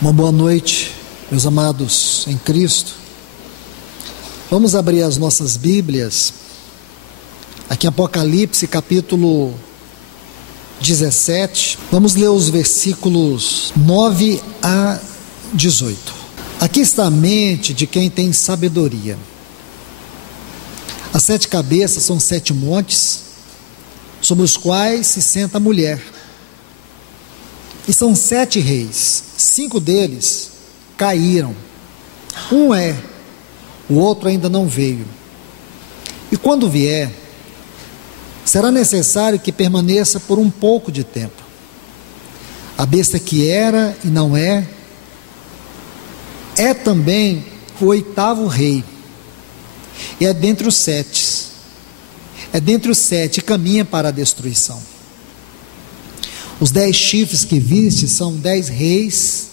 Uma boa noite, meus amados em Cristo. Vamos abrir as nossas Bíblias, aqui em Apocalipse, capítulo 17. Vamos ler os versículos 9 a 18. Aqui está a mente de quem tem sabedoria. As 7 cabeças são 7 montes, sobre os quais se senta a mulher. E são 7 reis, 5 deles caíram. Um o outro ainda não veio. E quando vier, será necessário que permaneça por um pouco de tempo. A besta que era e não é também o 8º rei. E é dentre os 7. E caminha para a destruição. Os 10 chifres que viste são 10 reis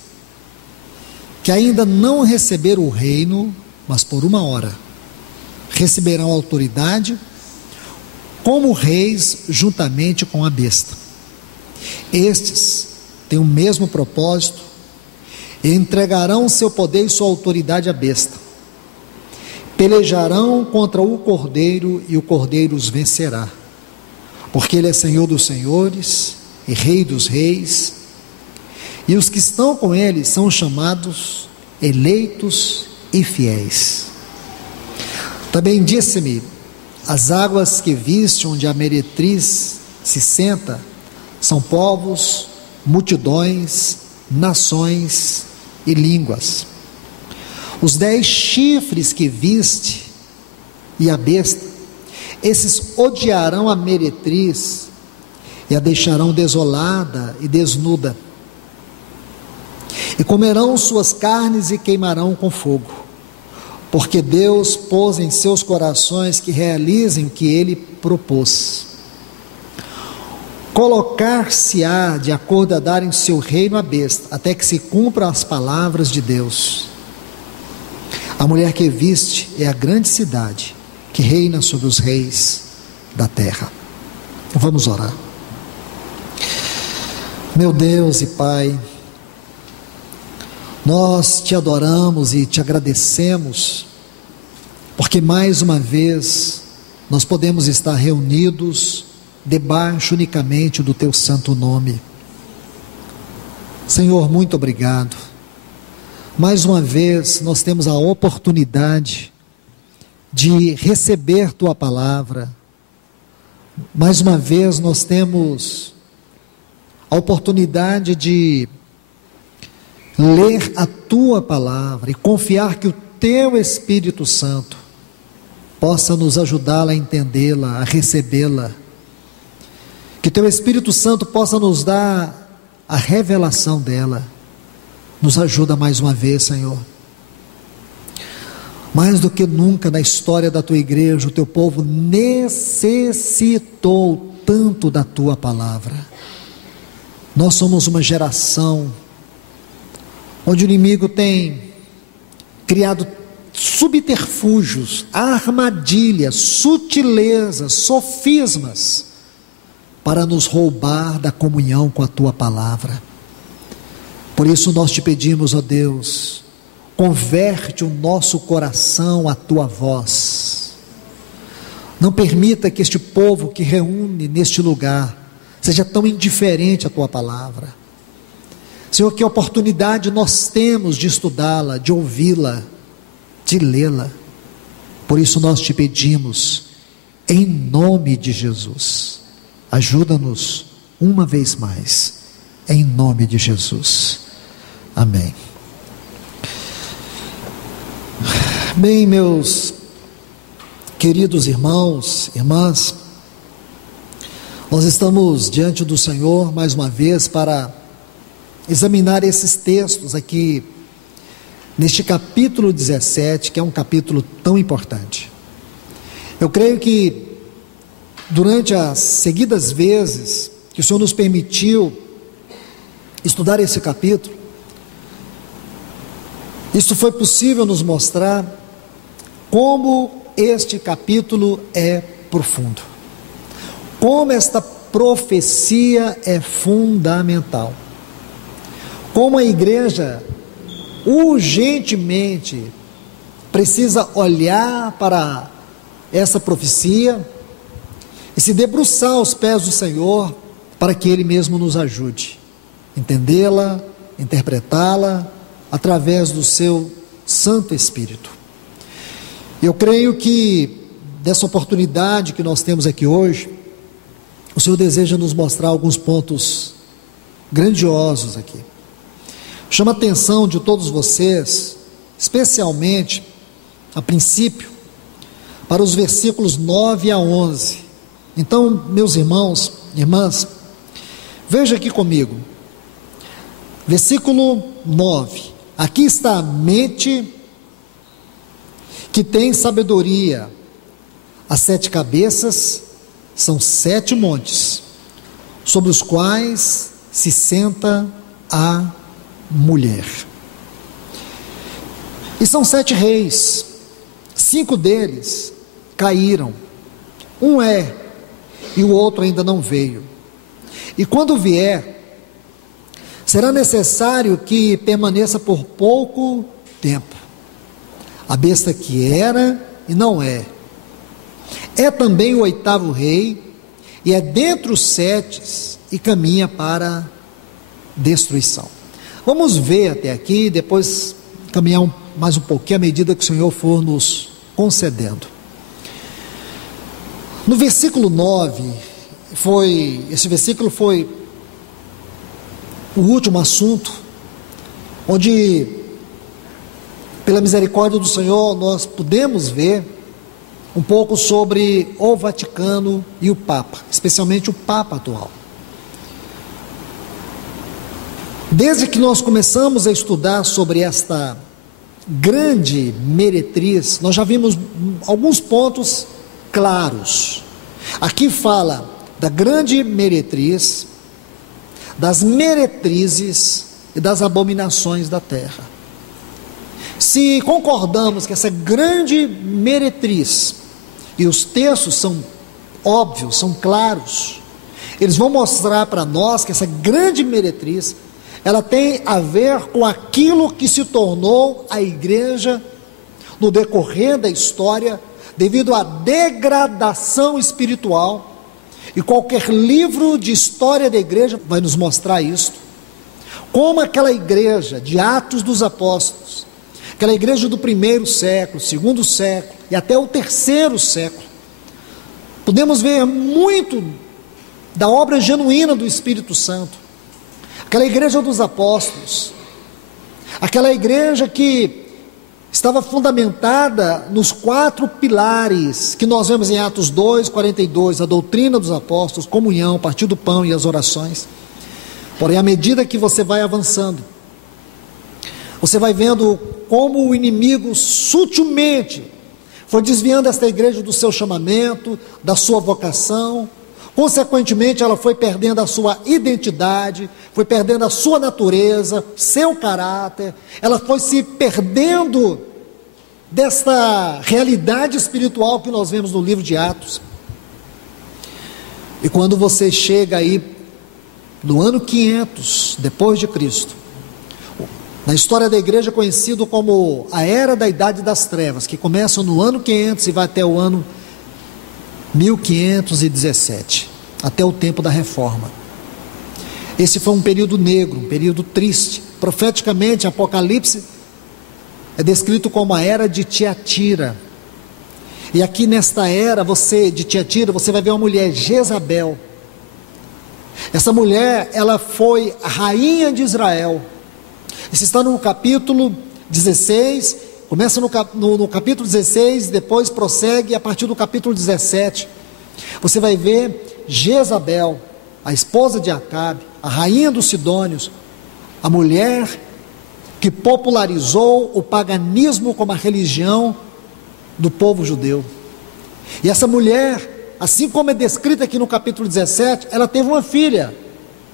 que ainda não receberam o reino, mas por uma hora receberão autoridade como reis juntamente com a besta. Estes têm o mesmo propósito e entregarão seu poder e sua autoridade à besta. Pelejarão contra o cordeiro e o cordeiro os vencerá, porque ele é Senhor dos senhores e Rei dos reis, e os que estão com ele são chamados eleitos e fiéis. Também disse-me: as águas que viste onde a meretriz se senta são povos, multidões, nações e línguas. Os 10 chifres que viste e a besta, esses odiarão a meretriz e a deixarão desolada e desnuda, e comerão suas carnes e queimarão com fogo, porque Deus pôs em seus corações que realizem o que ele propôs. Colocar-se-á de acordo a darem seu reino à besta, até que se cumpram as palavras de Deus. A mulher que viste é a grande cidade que reina sobre os reis da terra. Vamos orar. Meu Deus e Pai, nós te adoramos e te agradecemos, porque mais uma vez nós podemos estar reunidos debaixo unicamente do teu santo nome. Senhor, muito obrigado. Mais uma vez nós temos a oportunidade de receber tua palavra. Mais uma vez nós temos a oportunidade de ler a tua palavra e confiar que o teu Espírito Santo possa nos ajudar a entendê-la, a recebê-la. Que teu Espírito Santo possa nos dar a revelação dela. Nos ajuda mais uma vez, Senhor. Mais do que nunca na história da tua igreja, o teu povo necessitou tanto da tua palavra. Nós somos uma geração onde o inimigo tem criado subterfúgios, armadilhas, sutilezas, sofismas para nos roubar da comunhão com a tua palavra. Por isso nós te pedimos, ó Deus, converte o nosso coração à tua voz. Não permita que este povo que reúne neste lugar seja tão indiferente à tua palavra. Senhor, que oportunidade nós temos de estudá-la, de ouvi-la, de lê-la. Por isso nós te pedimos, em nome de Jesus, ajuda-nos uma vez mais, em nome de Jesus. Amém. Bem, meus queridos irmãos, irmãs, nós estamos diante do Senhor mais uma vez para examinar esses textos aqui neste capítulo 17, que é um capítulo tão importante. Eu creio que durante as seguidas vezes que o Senhor nos permitiu estudar esse capítulo, isso foi possível nos mostrar como este capítulo é profundo, como esta profecia é fundamental, como a igreja urgentemente precisa olhar para essa profecia e se debruçar aos pés do Senhor para que Ele mesmo nos ajude, entendê-la, interpretá-la através do seu Santo Espírito. Eu creio que dessa oportunidade que nós temos aqui hoje, o Senhor deseja nos mostrar alguns pontos grandiosos aqui. Chama a atenção de todos vocês, especialmente, a princípio, para os versículos 9 a 11. Então, meus irmãos, irmãs, veja aqui comigo, versículo 9, aqui está a mente que tem sabedoria, as 7 cabeças são 7 montes, sobre os quais se senta a mulher, e são 7 reis, 5 deles caíram, um é, e o outro ainda não veio, e quando vier, será necessário que permaneça por pouco tempo, a besta que era e não é também o 8º rei, e é dentre os 7 e caminha para destruição. Vamos ver até aqui, depois caminhar mais um pouquinho à medida que o Senhor for nos concedendo. No versículo 9, esse versículo foi o último assunto, onde, pela misericórdia do Senhor, nós podemos ver um pouco sobre o Vaticano e o Papa, especialmente o Papa atual. Desde que nós começamos a estudar sobre esta grande meretriz, nós já vimos alguns pontos claros. Aqui fala da grande meretriz, das meretrizes e das abominações da terra. Se concordamos que essa grande meretriz, e os textos são óbvios, são claros, eles vão mostrar para nós que essa grande meretriz, ela tem a ver com aquilo que se tornou a igreja no decorrer da história, devido à degradação espiritual, e qualquer livro de história da igreja vai nos mostrar isso, como aquela igreja de Atos dos Apóstolos, aquela igreja do 1º século, 2º século e até o 3º século, podemos ver muito da obra genuína do Espírito Santo, aquela igreja dos apóstolos, aquela igreja que estava fundamentada nos 4 pilares que nós vemos em Atos 2, 42, a doutrina dos apóstolos, comunhão, partir do pão e as orações. Porém, à medida que você vai avançando, você vai vendo como o inimigo sutilmente foi desviando esta igreja do seu chamamento, da sua vocação. Consequentemente, ela foi perdendo a sua identidade, foi perdendo a sua natureza, seu caráter, ela foi se perdendo desta realidade espiritual que nós vemos no livro de Atos. E quando você chega aí no ano 500 depois de Cristo, na história da igreja conhecido como a Era da Idade das Trevas, que começa no ano 500 e vai até o ano 1517, até o tempo da Reforma. Esse foi um período negro, um período triste. Profeticamente, Apocalipse é descrito como a Era de Tiatira. E aqui nesta era de Tiatira, você vai ver uma mulher, Jezabel. Essa mulher, ela foi a rainha de Israel. Isso está no capítulo 16, começa no capítulo 16, depois prossegue a partir do capítulo 17. Você vai ver Jezabel, a esposa de Acabe, a rainha dos Sidônios, a mulher que popularizou o paganismo como a religião do povo judeu. E essa mulher, assim como é descrita aqui no capítulo 17, ela teve uma filha,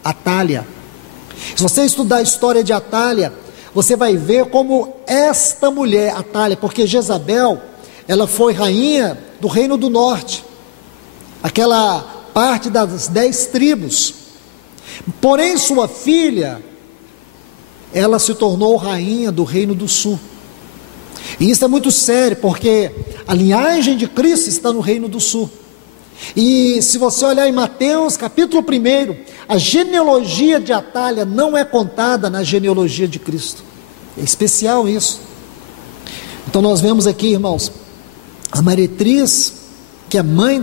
Atália. Se você estudar a história de Atália, você vai ver como esta mulher, Atália, porque Jezabel, ela foi rainha do Reino do Norte, aquela parte das 10 tribos, porém sua filha, ela se tornou rainha do Reino do Sul. E isso é muito sério, porque a linhagem de Cristo está no Reino do Sul. E se você olhar em Mateus capítulo 1, a genealogia de Atália não é contada na genealogia de Cristo. É especial isso. Então nós vemos aqui, irmãos, a meretriz, que é mãe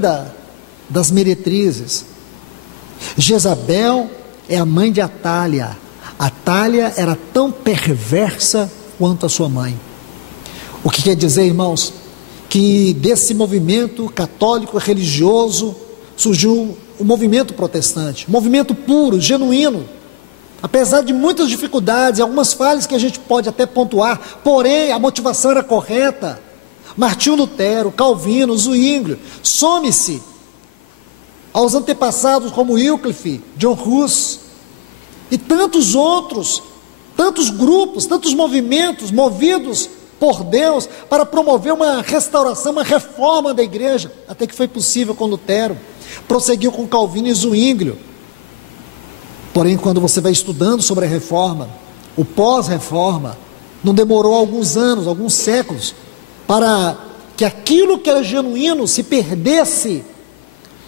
das meretrizes. Jezabel é a mãe de Atália. Atália era tão perversa quanto a sua mãe. O que quer dizer, irmãos? Que desse movimento católico religioso surgiu o movimento protestante, movimento puro, genuíno, apesar de muitas dificuldades, algumas falhas que a gente pode até pontuar, porém a motivação era correta. Martinho Lutero, Calvino, Zwinglio, some-se aos antepassados como Wycliffe, John Hus e tantos outros, tantos grupos, tantos movimentos movidos por Deus para promover uma restauração, uma reforma da igreja, até que foi possível com Lutero, prosseguiu com Calvino e Zwinglio. Porém, quando você vai estudando sobre a reforma, o pós-reforma, não demorou alguns anos, alguns séculos, para que aquilo que era genuíno se perdesse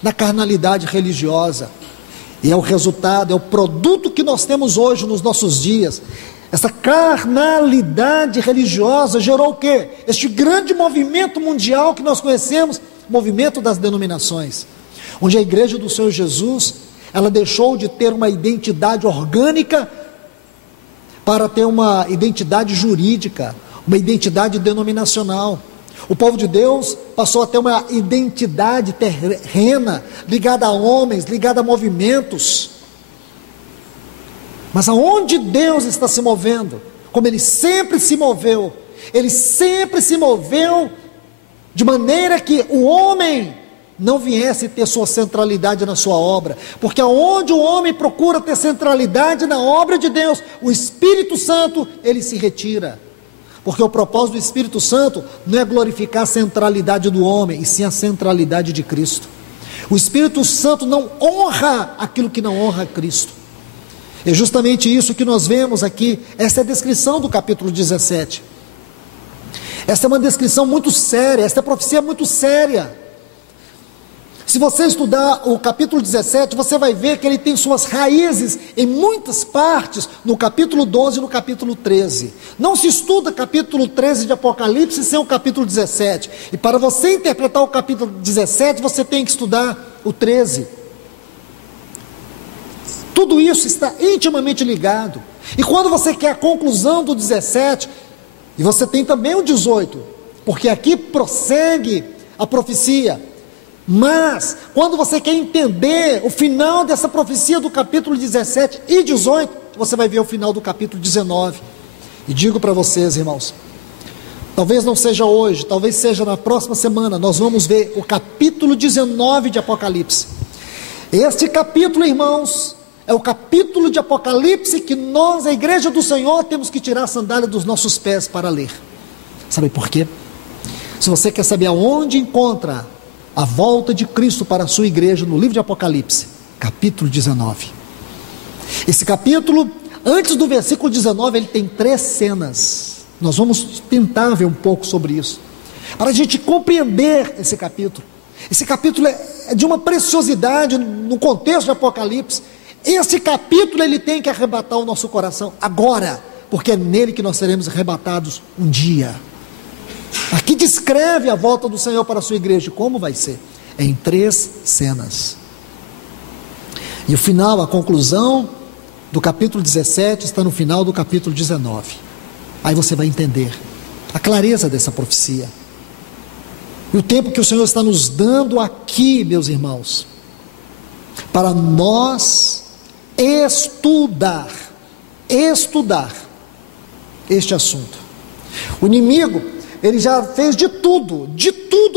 na carnalidade religiosa. E é o resultado, é o produto que nós temos hoje nos nossos dias. Essa carnalidade religiosa gerou o quê? Este grande movimento mundial que nós conhecemos, movimento das denominações, onde a igreja do Senhor Jesus, ela deixou de ter uma identidade orgânica para ter uma identidade jurídica, uma identidade denominacional. O povo de Deus passou a ter uma identidade terrena, ligada a homens, ligada a movimentos. Mas aonde Deus está se movendo, como Ele sempre se moveu, Ele sempre se moveu de maneira que o homem não viesse ter sua centralidade na sua obra, porque aonde o homem procura ter centralidade na obra de Deus, o Espírito Santo, ele se retira, porque o propósito do Espírito Santo não é glorificar a centralidade do homem, e sim a centralidade de Cristo. O Espírito Santo não honra aquilo que não honra Cristo. É justamente isso que nós vemos aqui. Essa é a descrição do capítulo 17. Essa é uma descrição muito séria, essa profecia é muito séria. Se você estudar o capítulo 17, você vai ver que ele tem suas raízes em muitas partes no capítulo 12 e no capítulo 13. Não se estuda capítulo 13 de Apocalipse sem o capítulo 17. E para você interpretar o capítulo 17, você tem que estudar o 13. Tudo isso está intimamente ligado. E quando você quer a conclusão do 17, e você tem também o 18, porque aqui prossegue a profecia. Mas, quando você quer entender o final dessa profecia do capítulo 17 e 18, você vai ver o final do capítulo 19. E digo para vocês, irmãos, talvez não seja hoje, talvez seja na próxima semana, nós vamos ver o capítulo 19 de Apocalipse. Este capítulo, irmãos, é o capítulo de Apocalipse que nós, a igreja do Senhor, temos que tirar a sandália dos nossos pés para ler. Sabe por quê? Se você quer saber aonde encontra a volta de Cristo para a sua igreja, no livro de Apocalipse, capítulo 19. Esse capítulo, antes do versículo 19, ele tem 3 cenas. Nós vamos tentar ver um pouco sobre isso, para a gente compreender esse capítulo. Esse capítulo é de uma preciosidade no contexto de Apocalipse. Esse capítulo ele tem que arrebatar o nosso coração agora, porque é nele que nós seremos arrebatados um dia. Aqui descreve a volta do Senhor para a sua igreja. Como vai ser? É em 3 cenas. E o final, a conclusão do capítulo 17 está no final do capítulo 19. Aí você vai entender a clareza dessa profecia. E o tempo que o Senhor está nos dando aqui, meus irmãos, para nós estudar este assunto. O inimigo, ele já fez de tudo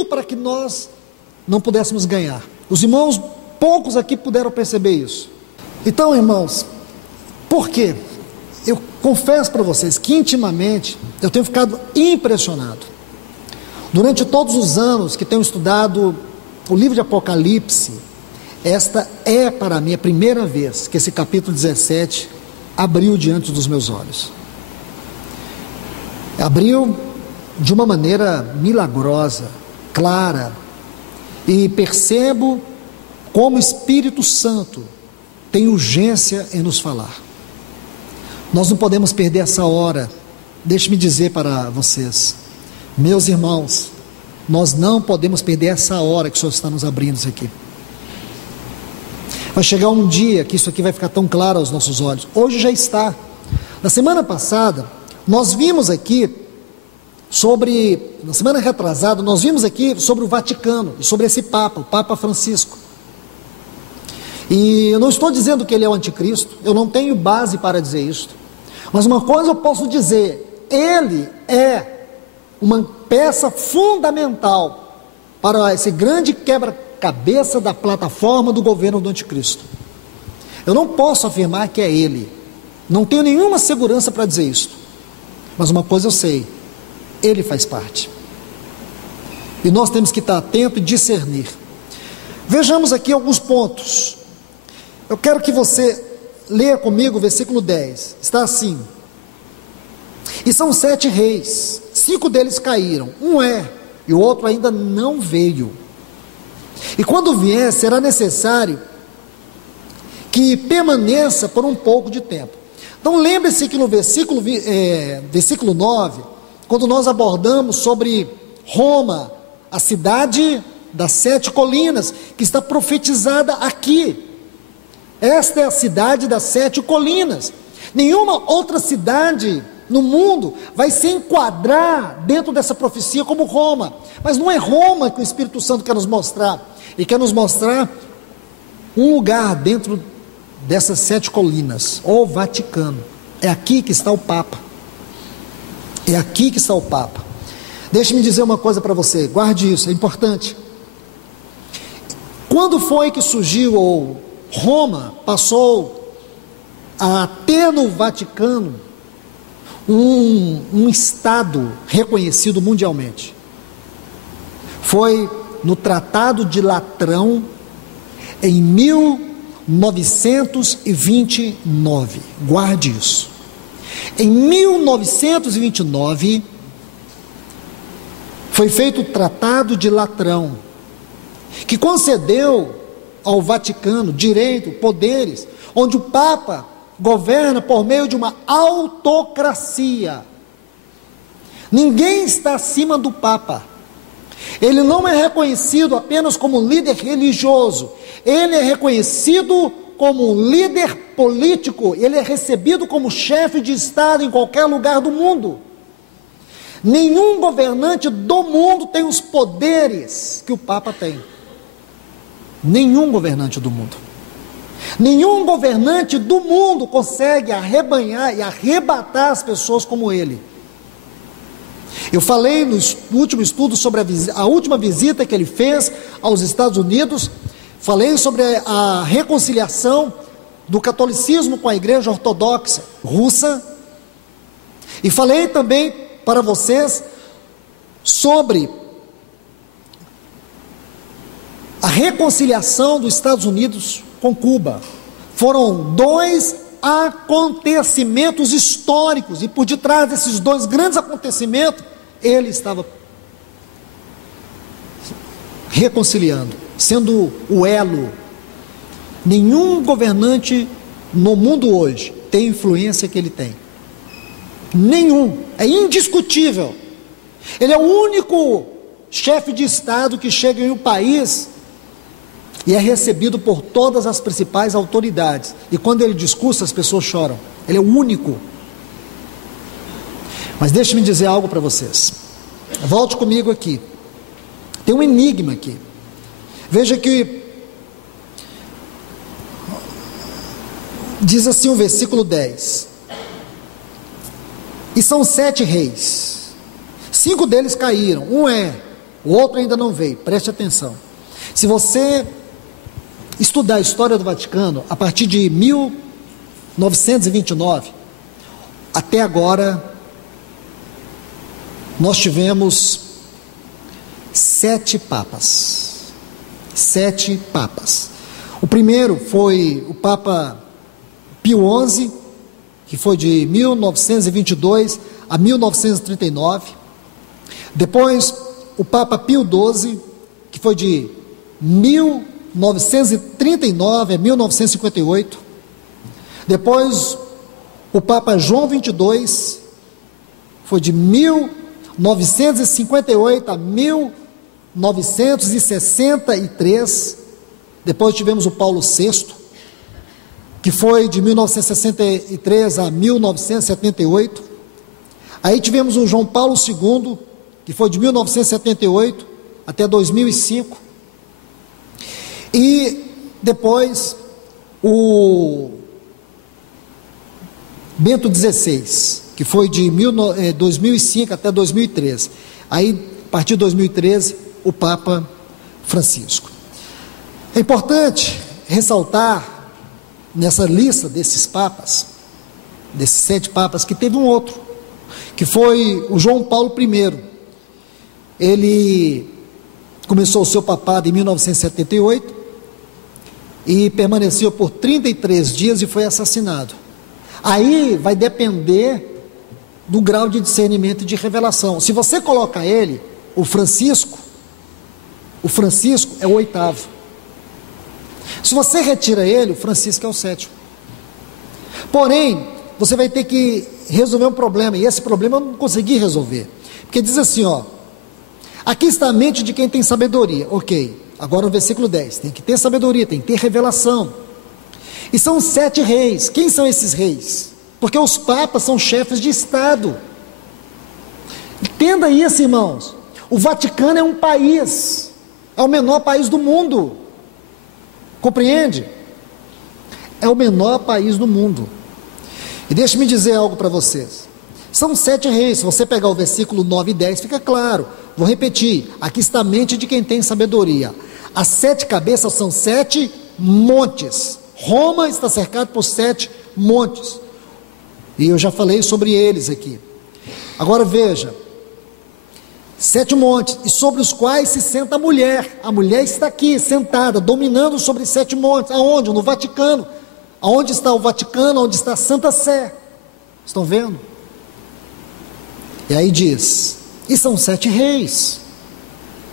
para que nós não pudéssemos ganhar. Os irmãos, poucos aqui puderam perceber isso. Então, irmãos, por quê? Eu confesso para vocês que intimamente eu tenho ficado impressionado. Durante todos os anos que tenho estudado o livro de Apocalipse, esta é para mim a primeira vez que esse capítulo 17 abriu diante dos meus olhos. Abriu de uma maneira milagrosa, clara, e percebo como o Espírito Santo tem urgência em nos falar. Nós não podemos perder essa hora. Deixe-me dizer para vocês, meus irmãos, nós não podemos perder essa hora que o Senhor está nos abrindo isso aqui. Vai chegar um dia que isso aqui vai ficar tão claro aos nossos olhos. Hoje já está. Na semana passada, nós vimos aqui na semana retrasada, nós vimos aqui sobre o Vaticano e sobre esse Papa, o Papa Francisco. E eu não estou dizendo que ele é o anticristo, eu não tenho base para dizer isso. Mas uma coisa eu posso dizer, ele é uma peça fundamental para esse grande quebra-cabeça da plataforma do governo do anticristo. Eu não posso afirmar que é ele, não tenho nenhuma segurança para dizer isso, mas uma coisa eu sei, ele faz parte, e nós temos que estar atento e discernir. Vejamos aqui alguns pontos. Eu quero que você leia comigo o versículo 10, está assim: e são 7 reis, 5 deles caíram, um é, e o outro ainda não veio, e quando vier será necessário que permaneça por um pouco de tempo. Então lembre-se que no versículo 9, quando nós abordamos sobre Roma, a cidade das 7 colinas, que está profetizada aqui, esta é a cidade das 7 colinas. Nenhuma outra cidade no mundo vai se enquadrar dentro dessa profecia como Roma, mas não é Roma que o Espírito Santo quer nos mostrar, ele quer nos mostrar um lugar dentro dessas 7 colinas, o Vaticano. É aqui que está o Papa, é aqui que está o Papa. Deixe-me dizer uma coisa para você, guarde isso, é importante. Quando foi que surgiu, ou Roma passou a ter no Vaticano um Estado reconhecido mundialmente? Foi no Tratado de Latrão, em 1929, guarde isso. Em 1929, foi feito o Tratado de Latrão, que concedeu ao Vaticano direito, poderes, onde o Papa governa por meio de uma autocracia. Ninguém está acima do Papa. Ele não é reconhecido apenas como líder religioso, ele é reconhecido como um líder político, ele é recebido como chefe de Estado em qualquer lugar do mundo. Nenhum governante do mundo tem os poderes que o Papa tem. Nenhum governante do mundo. Nenhum governante do mundo consegue arrebanhar e arrebatar as pessoas como ele. Eu falei no último estudo sobre a última visita que ele fez aos Estados Unidos, falei sobre a reconciliação do catolicismo com a igreja ortodoxa russa, e falei também para vocês sobre a reconciliação dos Estados Unidos com Cuba. Foram 2 acontecimentos históricos, e por detrás desses 2 grandes acontecimentos, ele estava reconciliando, sendo o elo. Nenhum governante no mundo hoje tem a influência que ele tem. Nenhum, é indiscutível. Ele é o único chefe de Estado que chega em um país e é recebido por todas as principais autoridades, e quando ele discursa as pessoas choram. Ele é o único. Mas deixe-me dizer algo para vocês, volte comigo aqui, tem um enigma aqui. Veja que diz assim o versículo 10: e são 7 reis, 5 deles caíram, um é, o outro ainda não veio. Preste atenção, se você estudar a história do Vaticano, a partir de 1929, até agora, nós tivemos 7 papas. 7 papas. O primeiro foi o Papa Pio XI, que foi de 1922 a 1939. Depois, o Papa Pio XII, que foi de 1939 a 1958. Depois, o Papa João XXII, foi de 1958 a 1963. Depois tivemos o Paulo VI, que foi de 1963 a 1978. Aí tivemos o João Paulo II, que foi de 1978 até 2005. E depois o Bento XVI, que foi de 2005 até 2013. Aí, a partir de 2013, o Papa Francisco. É importante ressaltar nessa lista desses papas, desses 7 papas, que teve um outro, que foi o João Paulo I. Ele começou o seu papado em 1978 e permaneceu por 33 dias e foi assassinado. Aí vai depender do grau de discernimento e de revelação. Se você coloca ele, o Francisco é o 8º. Se você retira ele, o Francisco é o 7º. Porém, você vai ter que resolver um problema, e esse problema eu não consegui resolver. Porque diz assim, ó: aqui está a mente de quem tem sabedoria. Ok, agora no versículo 10, tem que ter sabedoria, tem que ter revelação. E são 7 reis. Quem são esses reis? Porque os papas são chefes de Estado. Entenda isso, irmãos. O Vaticano é um país, é o menor país do mundo. Compreende? É o menor país do mundo. E deixe-me dizer algo para vocês. São 7 reis. Se você pegar o versículo 9 e 10, fica claro. Vou repetir: aqui está a mente de quem tem sabedoria. As 7 cabeças são 7 montes. Roma está cercada por 7 montes. E eu já falei sobre eles aqui. Agora veja: 7 montes, e sobre os quais se senta a mulher. A mulher está aqui, sentada, dominando sobre 7 montes. Aonde? No Vaticano. Aonde está o Vaticano? Onde está a Santa Sé? Estão vendo? E aí diz: e são 7 reis.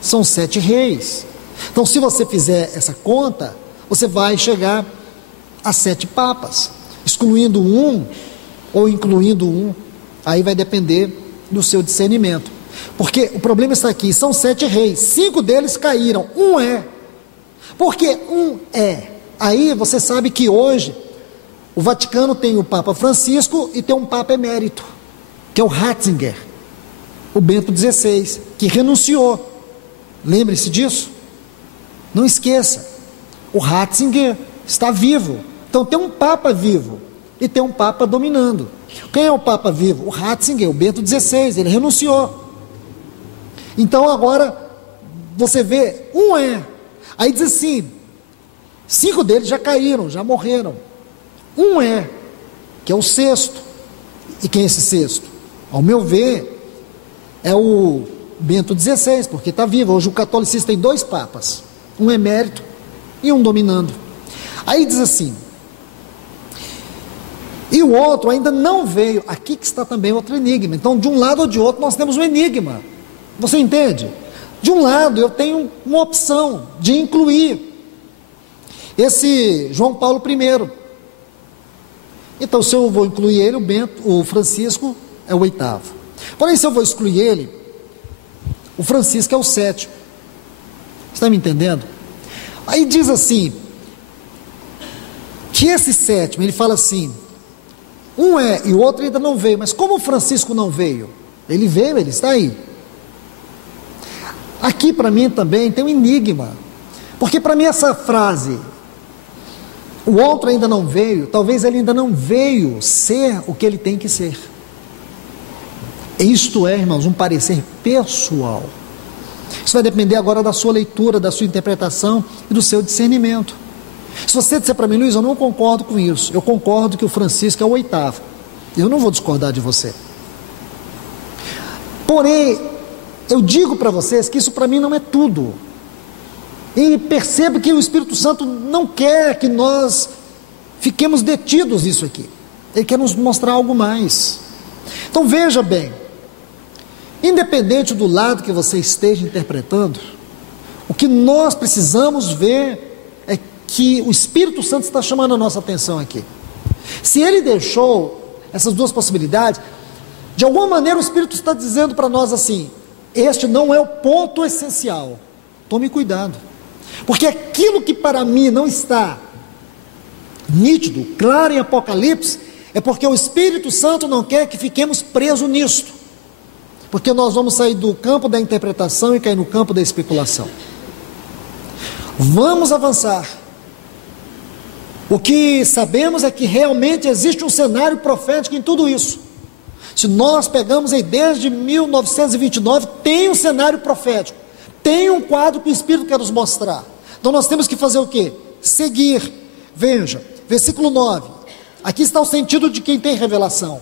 São 7 reis. Então, se você fizer essa conta, você vai chegar a 7 papas, excluindo um ou incluindo um. Aí vai depender do seu discernimento. Porque o problema está aqui: são 7 reis, 5 deles caíram, um é. Por que um é? Aí você sabe que hoje o Vaticano tem o Papa Francisco e tem um Papa emérito, que é o Ratzinger, o Bento XVI, que renunciou. Lembre-se disso. Não esqueça, o Ratzinger está vivo. Então tem um Papa vivo e tem um Papa dominando. Quem é o Papa vivo? O Ratzinger, o Bento XVI, ele renunciou. Então agora você vê, um é. Aí diz assim: 5 deles já caíram, já morreram. Um é, que é o 6º. E quem é esse 6º? Ao meu ver, é o Bento XVI, porque está vivo. Hoje o catolicismo tem 2 papas, um emérito e um dominando. Aí diz assim: e o outro ainda não veio. Aqui que está também outro enigma. Então, de um lado ou de outro, nós temos um enigma. Você entende? De um lado, eu tenho uma opção de incluir esse João Paulo I. Então, se eu vou incluir ele, o Francisco é o 8º. Porém, se eu vou excluir ele, o Francisco é o 7º. Está me entendendo? Aí diz assim, que esse 7º, ele fala assim: um é e o outro ainda não veio. Mas como o Francisco não veio? Ele veio, ele está aí. Aqui para mim também tem um enigma, porque para mim essa frase, o outro ainda não veio, talvez ele ainda não veio ser o que ele tem que ser. Isto é, irmãos, um parecer pessoal. Isso vai depender agora da sua leitura, da sua interpretação e do seu discernimento. Se você disser para mim: Luiz, eu não concordo com isso, eu concordo que o Francisco é o 8º, eu não vou discordar de você. Porém, eu digo para vocês que isso para mim não é tudo. E perceba que o Espírito Santo não quer que nós fiquemos detidos nisso aqui. Ele quer nos mostrar algo mais. Então veja bem, independente do lado que você esteja interpretando, o que nós precisamos ver é que o Espírito Santo está chamando a nossa atenção aqui. Se ele deixou essas duas possibilidades, de alguma maneira o Espírito está dizendo para nós assim: este não é o ponto essencial, tome cuidado, porque aquilo que para mim não está nítido, claro em Apocalipse, é porque o Espírito Santo não quer que fiquemos presos nisto, porque nós vamos sair do campo da interpretação e cair no campo da especulação. Vamos avançar. O que sabemos é que realmente existe um cenário profético em tudo isso. Se nós pegamos aí desde 1929, tem um cenário profético, tem um quadro que o Espírito quer nos mostrar. Então nós temos que fazer o quê? Seguir. Veja, versículo 9. Aqui está o sentido de quem tem revelação.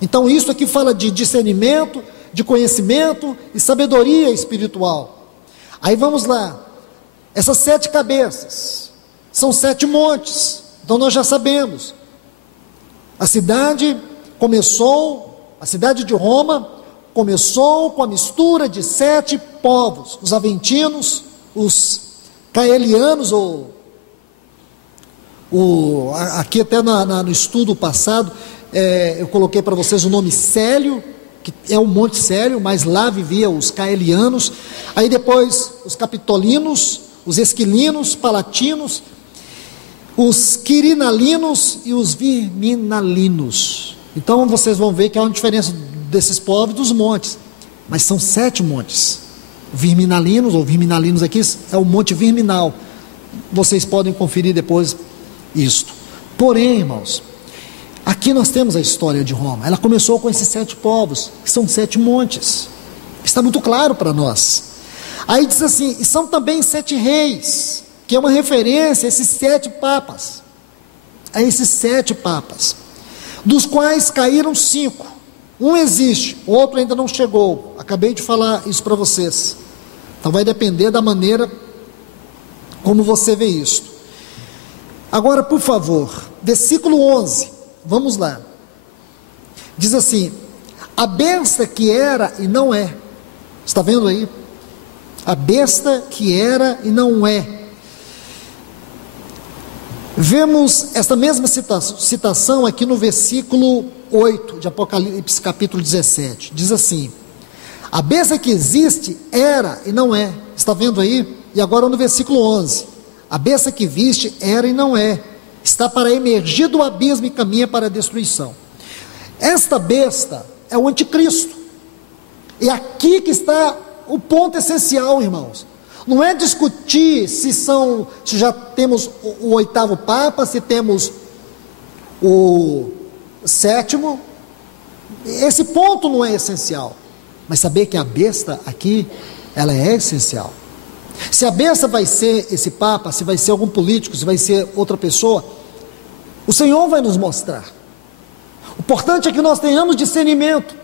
Então isso aqui fala de discernimento, de conhecimento e sabedoria espiritual. Aí vamos lá. Essas 7 cabeças são 7 montes. Então nós já sabemos. A cidade de Roma começou com a mistura de 7 povos. Os aventinos, os caelianos, aqui até no estudo passado, eu coloquei para vocês o nome Célio, que é o Monte Célio, mas lá viviam os caelianos. Aí depois os capitolinos, os esquilinos, palatinos, os quirinalinos e os virminalinos. Então vocês vão ver que há uma diferença desses povos dos montes, mas são 7 montes. Virminalinos, ou virminalinos aqui, é o Monte Virminal. Vocês podem conferir depois isto. Porém, irmãos, aqui nós temos a história de Roma. Ela começou com esses 7 povos, que são 7 montes. Está muito claro para nós. Aí diz assim, e são também 7 reis, que é uma referência a esses 7 papas. A esses 7 papas, dos quais caíram 5. Um existe, o outro ainda não chegou. Acabei de falar isso para vocês. Então vai depender da maneira como você vê isso. Agora, por favor, versículo 11, vamos lá. Diz assim: a besta que era e não é. Está vendo aí? A besta que era e não é. Vemos esta mesma citação aqui no versículo 8 de Apocalipse capítulo 17. Diz assim: a besta que existe era e não é. Está vendo aí? E agora no versículo 11: a besta que viste era e não é, está para emergir do abismo e caminha para a destruição. Esta besta é o anticristo. E aqui que está o ponto essencial, irmãos. Não é discutir se já temos o 8º Papa, se temos o 7º. Esse ponto não é essencial. Mas saber que a besta aqui, ela é essencial. Se a besta vai ser esse Papa, se vai ser algum político, se vai ser outra pessoa, o Senhor vai nos mostrar. O importante é que nós tenhamos discernimento,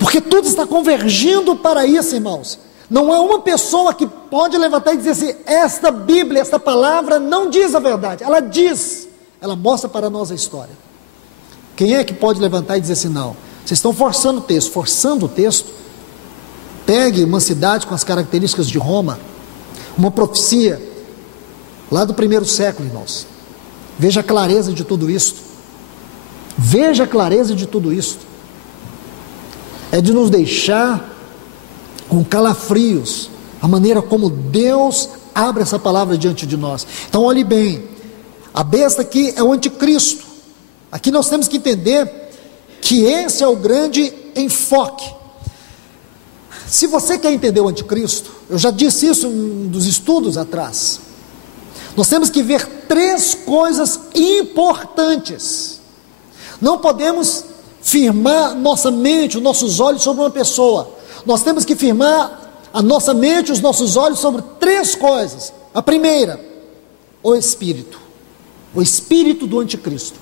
porque tudo está convergindo para isso, irmãos. Não há uma pessoa que pode levantar e dizer assim: esta Bíblia, esta palavra não diz a verdade. Ela diz, ela mostra para nós a história. Quem é que pode levantar e dizer assim: não, vocês estão forçando o texto? Pegue uma cidade com as características de Roma, uma profecia lá do 1º século, irmãos. Veja a clareza de tudo isso. Veja a clareza de tudo isso. É de nos deixar com calafrios a maneira como Deus abre essa palavra diante de nós. Então olhe bem, a besta aqui é o anticristo. Aqui nós temos que entender que esse é o grande enfoque. Se você quer entender o anticristo, eu já disse isso em um dos estudos atrás, nós temos que ver 3 coisas importantes. Não podemos firmar nossa mente, os nossos olhos sobre uma pessoa. Nós temos que firmar a nossa mente, os nossos olhos sobre 3 coisas. A primeira, o Espírito do anticristo.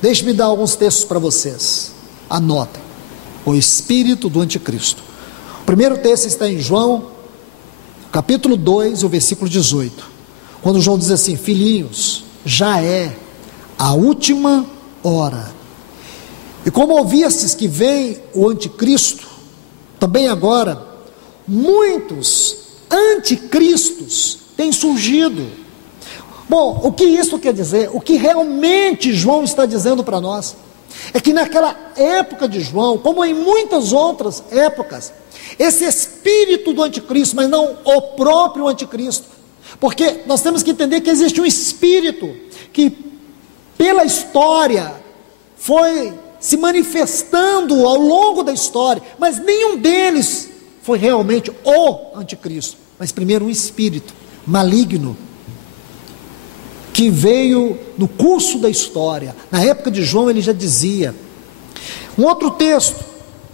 Deixe-me dar alguns textos para vocês. Anotem. O Espírito do anticristo. O primeiro texto está em João, capítulo 2, o versículo 18. Quando João diz assim: filhinhos, já é a última hora. E como ouvistes que vem o anticristo, também agora, muitos anticristos têm surgido. Bom, o que isso quer dizer? O que realmente João está dizendo para nós é que naquela época de João, como em muitas outras épocas, esse espírito do anticristo, mas não o próprio anticristo, porque nós temos que entender que existe um espírito que pela história foi se manifestando ao longo da história, mas nenhum deles foi realmente o anticristo, mas primeiro um espírito maligno que veio no curso da história. Na época de João ele já dizia. Um outro texto,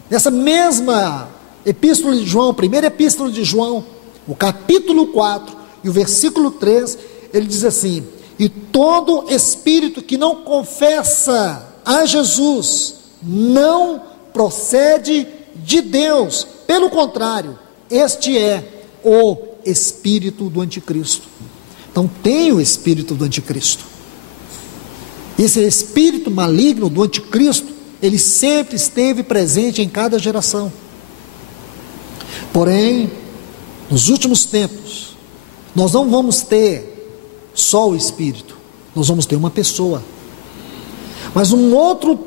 nessa mesma epístola de João, primeira epístola de João, o capítulo 4 e o versículo 3, ele diz assim: e todo espírito que não confessa a Jesus não procede de Deus, pelo contrário, este é o espírito do anticristo. Então tem o espírito do anticristo. Esse espírito maligno do anticristo, ele sempre esteve presente em cada geração. Porém, nos últimos tempos, nós não vamos ter só o espírito, nós vamos ter uma pessoa. Mas um outro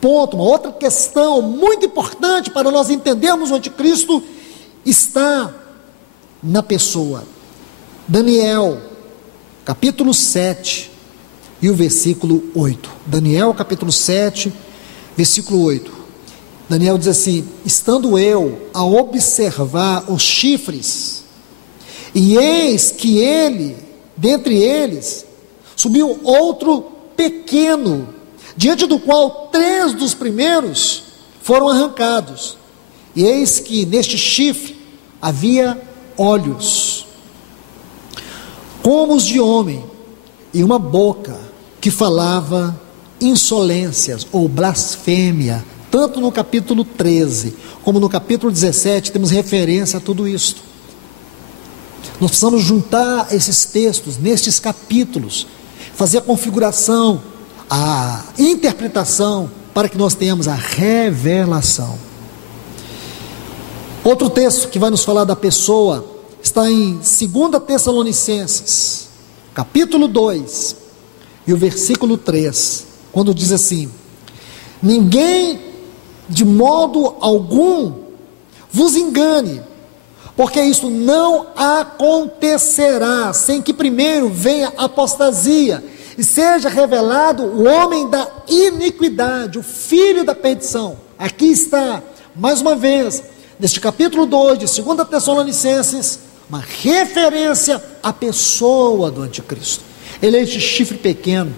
ponto, uma outra questão muito importante para nós entendermos o anticristo está na pessoa. Daniel, capítulo 7 e o versículo 8. Daniel, capítulo 7, versículo 8. Daniel diz assim: estando eu a observar os chifres, e eis que dentre eles, subiu outro pequeno, diante do qual 3 dos primeiros foram arrancados. E eis que neste chifre havia olhos, como os de homem, e uma boca que falava insolências ou blasfêmia. Tanto no capítulo 13, como no capítulo 17, temos referência a tudo isto. Nós precisamos juntar esses textos, nestes capítulos, fazer a configuração, a interpretação, para que nós tenhamos a revelação. Outro texto que vai nos falar da pessoa, está em 2 Tessalonicenses, capítulo 2, e o versículo 3, quando diz assim: ninguém de modo algum vos engane, porque isso não acontecerá, sem que primeiro venha a apostasia, e seja revelado o homem da iniquidade, o filho da perdição. Aqui está, mais uma vez, neste capítulo 2 de 2 Tessalonicenses, uma referência à pessoa do anticristo. Ele é este chifre pequeno,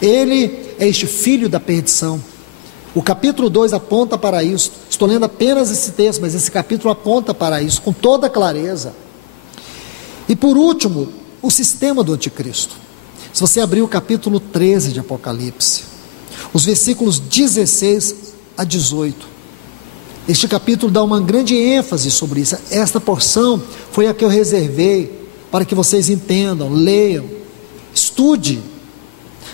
ele é este filho da perdição. O capítulo 2 aponta para isso. Estou lendo apenas esse texto, mas esse capítulo aponta para isso com toda clareza. E por último, o sistema do anticristo. Se você abrir o capítulo 13 de Apocalipse, os versículos 16 a 18, este capítulo dá uma grande ênfase sobre isso. Esta porção foi a que eu reservei para que vocês entendam, leiam, estude,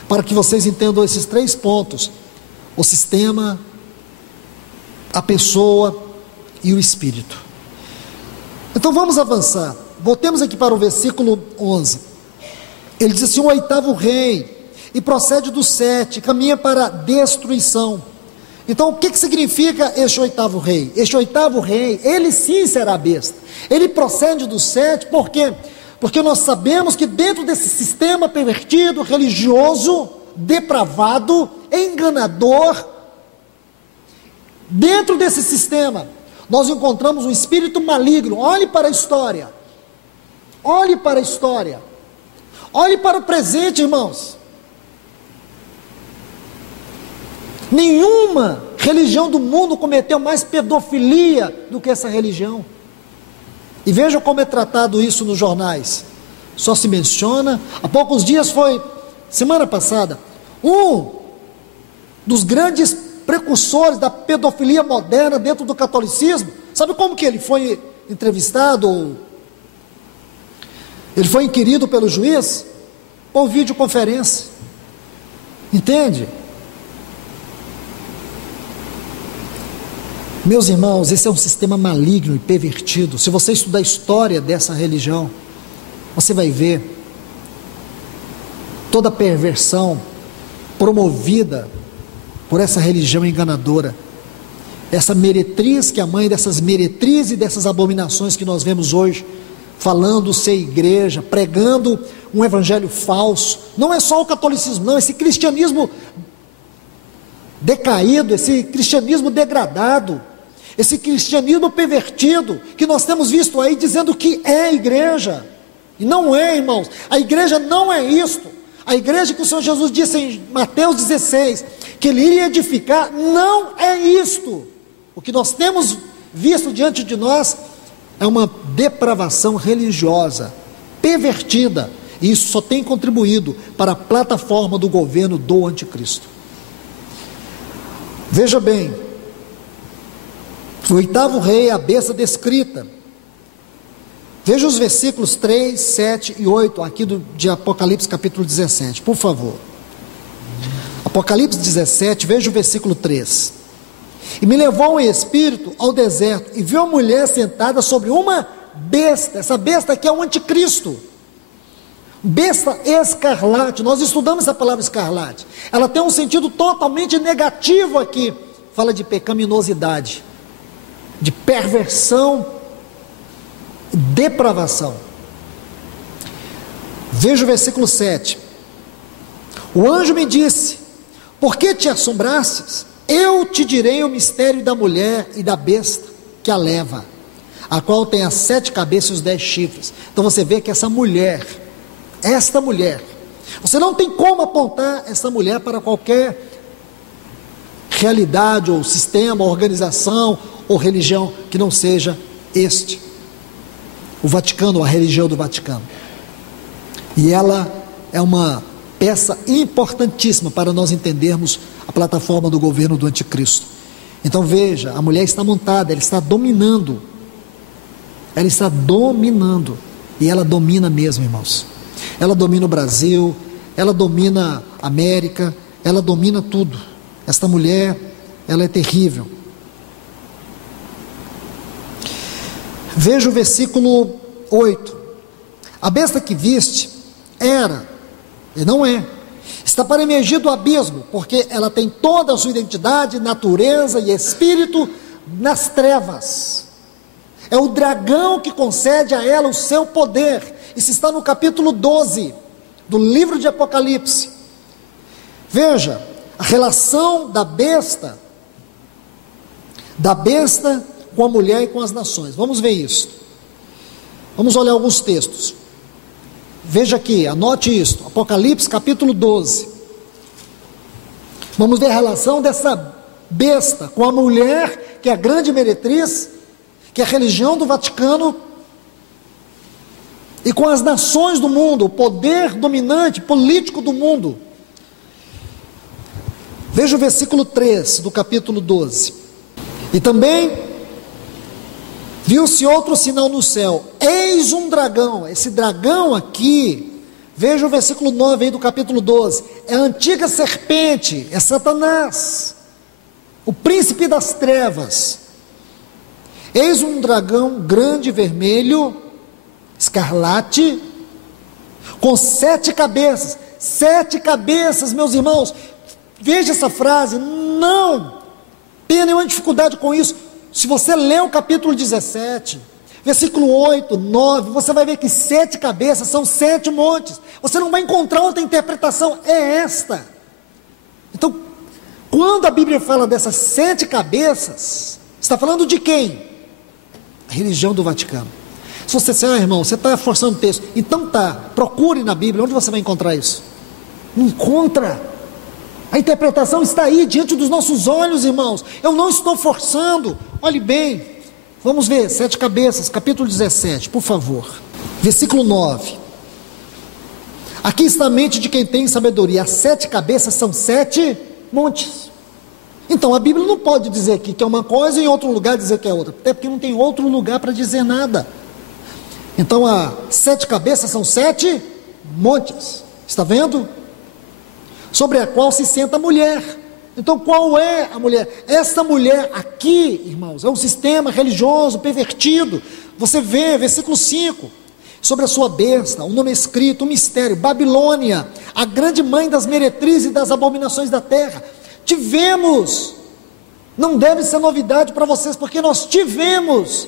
para que vocês entendam esses 3 pontos: o sistema, a pessoa e o espírito. Então vamos avançar. Voltemos aqui para o versículo 11. Ele diz assim: o 8º rei, e procede do 7, caminha para a destruição. Então o que significa este 8º rei? Este 8º rei, ele sim será besta. Ele procede do 7, por quê? Porque nós sabemos que dentro desse sistema pervertido, religioso, depravado, enganador, dentro desse sistema, nós encontramos um espírito maligno. Olhe para a história, olhe para a história, olhe para o presente, irmãos. Nenhuma religião do mundo cometeu mais pedofilia do que essa religião. E vejam como é tratado isso nos jornais. Só se menciona. Há poucos dias semana passada, um dos grandes precursores da pedofilia moderna dentro do catolicismo, sabe como que ele foi entrevistado? Ele foi inquirido pelo juiz por videoconferência. Entende? Meus irmãos, esse é um sistema maligno e pervertido. Se você estudar a história dessa religião, você vai ver toda a perversão promovida por essa religião enganadora. Essa meretriz, que é a mãe dessas meretrizes e dessas abominações que nós vemos hoje, falando ser igreja, pregando um evangelho falso. Não é só o catolicismo, não, esse cristianismo decaído, esse cristianismo degradado, esse cristianismo pervertido, que nós temos visto aí dizendo que é igreja, e não é, irmãos. A igreja não é isto. A igreja que o Senhor Jesus disse em Mateus 16, que Ele iria edificar, não é isto. O que nós temos visto diante de nós é uma depravação religiosa, pervertida, e isso só tem contribuído para a plataforma do governo do anticristo. Veja bem, o oitavo rei é a besta descrita. Veja os versículos 3, 7 e 8 aqui de Apocalipse capítulo 17, por favor. Apocalipse 17, veja o versículo 3. E me levou em espírito ao deserto, e viu uma mulher sentada sobre uma besta. Essa besta aqui é o anticristo, besta escarlate. Nós estudamos essa palavra escarlate, ela tem um sentido totalmente negativo aqui. Fala de pecaminosidade, de perversão, depravação. Veja o versículo 7. O anjo me disse: por que te assombrastes? Eu te direi o mistério da mulher e da besta que a leva, a qual tem as 7 cabeças e os 10 chifres. Então você vê que esta mulher, você não tem como apontar essa mulher para qualquer realidade, ou sistema, organização, ou religião que não seja o Vaticano, a religião do Vaticano. E ela é uma peça importantíssima para nós entendermos a plataforma do governo do anticristo. Então veja, a mulher está montada, ela está dominando, e ela domina mesmo, irmãos. Ela domina o Brasil, ela domina a América, ela domina tudo. Esta mulher, ela é terrível. Veja o versículo 8. A besta que viste era, e não é, está para emergir do abismo, porque ela tem toda a sua identidade, natureza e espírito nas trevas. É o dragão que concede a ela o seu poder. Isso está no capítulo 12 do livro de Apocalipse. Veja a relação da besta com a mulher e com as nações. Vamos ver isso. Vamos olhar alguns textos. Veja aqui, anote isso, Apocalipse capítulo 12. Vamos ver a relação dessa besta com a mulher, que é a grande meretriz, que é a religião do Vaticano, e com as nações do mundo, o poder dominante político do mundo. Veja o versículo 3 do capítulo 12. E também viu-se outro sinal no céu, eis um dragão. Esse dragão aqui, veja o versículo 9 aí do capítulo 12, é a antiga serpente, é Satanás, o príncipe das trevas. Eis um dragão grande, vermelho, escarlate, com 7 cabeças. 7 cabeças, meus irmãos. Veja essa frase, não tenha nenhuma dificuldade com isso. Se você ler o capítulo 17, versículo 8, 9, você vai ver que 7 cabeças são 7 montes. Você não vai encontrar outra interpretação, é esta. Então, quando a Bíblia fala dessas 7 cabeças, está falando de quem? A religião do Vaticano. Se você disser, irmão, você está forçando o texto, então procure na Bíblia, onde você vai encontrar isso? Não encontra. A interpretação está aí, diante dos nossos olhos, irmãos. Eu não estou forçando. Olhe bem, vamos ver, 7 cabeças, capítulo 17, por favor. Versículo 9. Aqui está a mente de quem tem sabedoria. As 7 cabeças são 7 montes. Então a Bíblia não pode dizer aqui que é uma coisa e em outro lugar dizer que é outra. Até porque não tem outro lugar para dizer nada. Então as 7 cabeças são 7 montes. Está vendo? sobre a qual se senta a mulher. Então, qual é a mulher? Essa mulher aqui, irmãos, é um sistema religioso pervertido. Você vê, versículo 5, sobre a sua besta, um nome escrito, um mistério, Babilônia, a grande mãe das meretrizes e das abominações da terra. Tivemos, não deve ser novidade para vocês, porque nós tivemos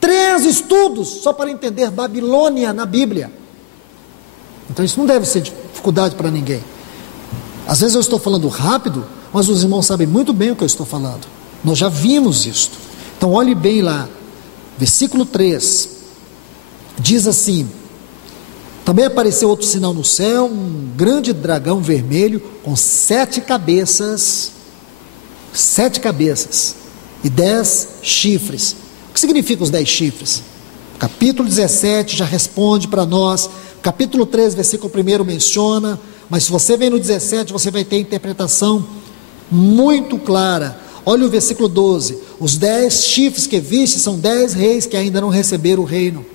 3 estudos só para entender Babilônia na Bíblia. Então isso não deve ser dificuldade para ninguém. Às vezes eu estou falando rápido, mas os irmãos sabem muito bem o que eu estou falando. Nós já vimos isto. Então olhe bem lá, versículo 3, diz assim: também apareceu outro sinal no céu, um grande dragão vermelho com 7 cabeças e 10 chifres. O que significa os 10 chifres? O capítulo 17 já responde para nós, capítulo 3, versículo 1 menciona, mas se você vem no 17, você vai ter interpretação muito clara. Olha o versículo 12, os 10 chifres que viste são 10 reis que ainda não receberam o reino.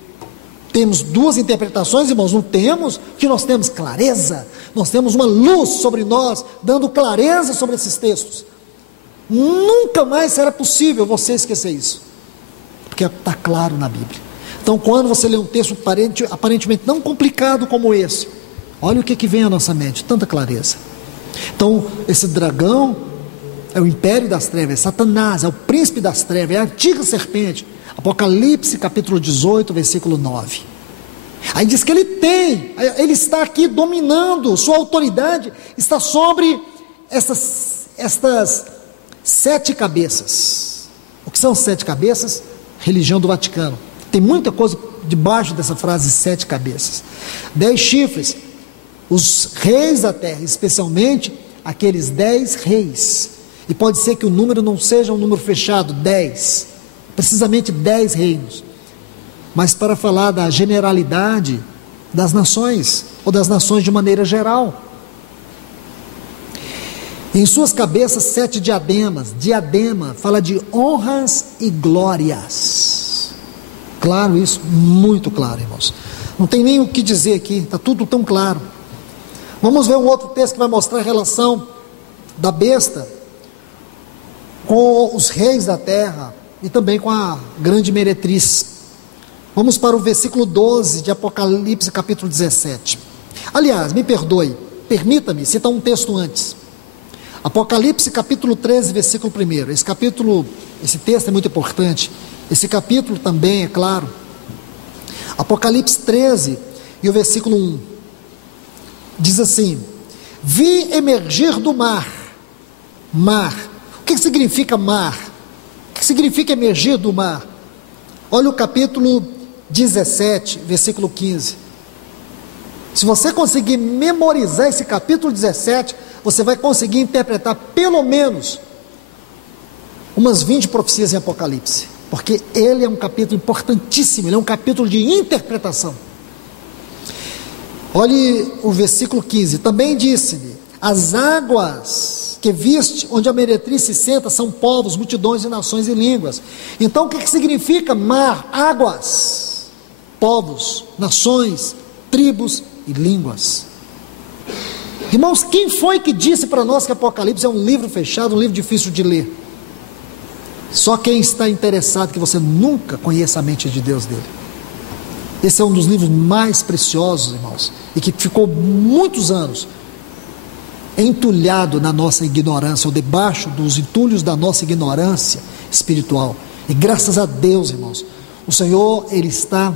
Temos 2 interpretações, irmãos, não temos, que nós temos clareza, nós temos uma luz sobre nós, dando clareza sobre esses textos. Nunca mais será possível você esquecer isso, porque está claro na Bíblia. Então, quando você lê um texto aparentemente não complicado como esse, olha o que vem à nossa mente, tanta clareza. Então, esse dragão é o império das trevas, é Satanás, é o príncipe das trevas, é a antiga serpente. Apocalipse capítulo 18, versículo 9. Aí diz que ele está aqui dominando, sua autoridade está sobre estas 7 cabeças. O que são 7 cabeças? Religião do Vaticano. Tem muita coisa debaixo dessa frase 7 cabeças. 10 chifres, os reis da terra, especialmente aqueles 10 reis. E pode ser que o número não seja um número fechado, 10, precisamente 10 reinos. Mas para falar da generalidade das nações, ou das nações de maneira geral. Em suas cabeças 7 diademas. Diadema fala de honras e glórias. Claro isso, muito claro, irmãos. Não tem nem o que dizer aqui, está tudo tão claro. Vamos ver um outro texto que vai mostrar a relação da besta com os reis da terra e também com a grande meretriz. Vamos para o versículo 12 de Apocalipse capítulo 17. Aliás, me perdoe, permita-me citar um texto antes. Apocalipse capítulo 13, versículo 1. Esse texto é muito importante. Esse capítulo também, é claro. Apocalipse 13 e o versículo 1. Diz assim: vi emergir do mar. O que significa mar? O que significa emergir do mar? Olha o capítulo 17, versículo 15. Se você conseguir memorizar esse capítulo 17, você vai conseguir interpretar pelo menos umas 20 profecias em Apocalipse, porque ele é um capítulo importantíssimo, ele é um capítulo de interpretação. Olhe o versículo 15, também disse-me, as águas que viste, onde a meretriz se senta, são povos, multidões e nações e línguas. Então o que significa mar? Águas, povos, nações, tribos e línguas. Irmãos, quem foi que disse para nós que Apocalipse é um livro fechado, um livro difícil de ler? Só quem está interessado que você nunca conheça a mente de Deus dele. Esse é um dos livros mais preciosos, irmãos, e que ficou muitos anos entulhado na nossa ignorância, ou debaixo dos entulhos da nossa ignorância espiritual. E graças a Deus, irmãos, o Senhor, Ele está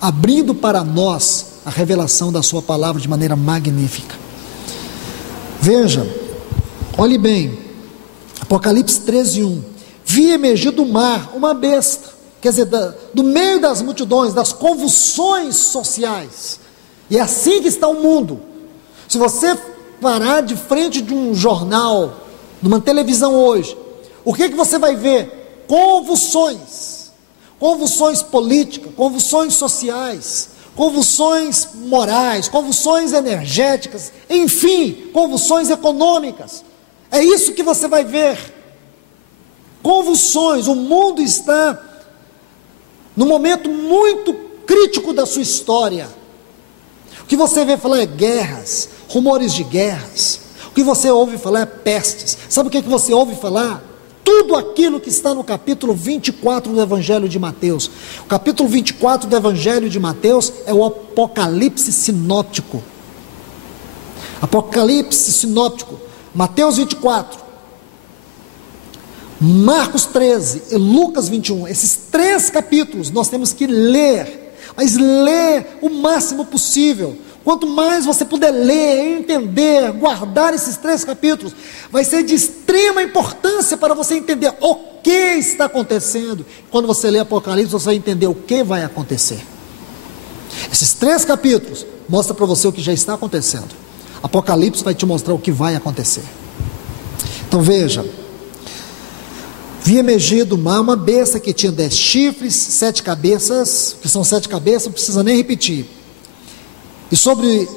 abrindo para nós a revelação da sua palavra de maneira magnífica. Veja, olhe bem, Apocalipse 13, 1. Vi emergir do mar uma besta, quer dizer, do meio das multidões, das convulsões sociais. E é assim que está o mundo. Se você parar de frente de um jornal, numa televisão hoje, o que você vai ver? Convulsões políticas, convulsões sociais, convulsões morais, convulsões energéticas, enfim, convulsões econômicas. É isso que você vai ver. Convulsões. O mundo está num momento muito crítico da sua história. O que você vê falar é guerras, rumores de guerras. O que você ouve falar é pestes. Sabe o que você ouve falar? Tudo aquilo que está no capítulo 24 do Evangelho de Mateus. O capítulo 24 do Evangelho de Mateus é o Apocalipse sinóptico. Apocalipse sinóptico. Mateus 24, Marcos 13 e Lucas 21. Esses 3 capítulos nós temos que ler, mas ler o máximo possível. Quanto mais você puder ler, entender, guardar esses 3 capítulos, vai ser de extrema importância para você entender o que está acontecendo. Quando você lê Apocalipse, você vai entender o que vai acontecer. Esses 3 capítulos mostram para você o que já está acontecendo. Apocalipse vai te mostrar o que vai acontecer. Então veja, vi emergir do mar uma besta que tinha 10 chifres, 7 cabeças, que são 7 cabeças, não precisa nem repetir. E sobre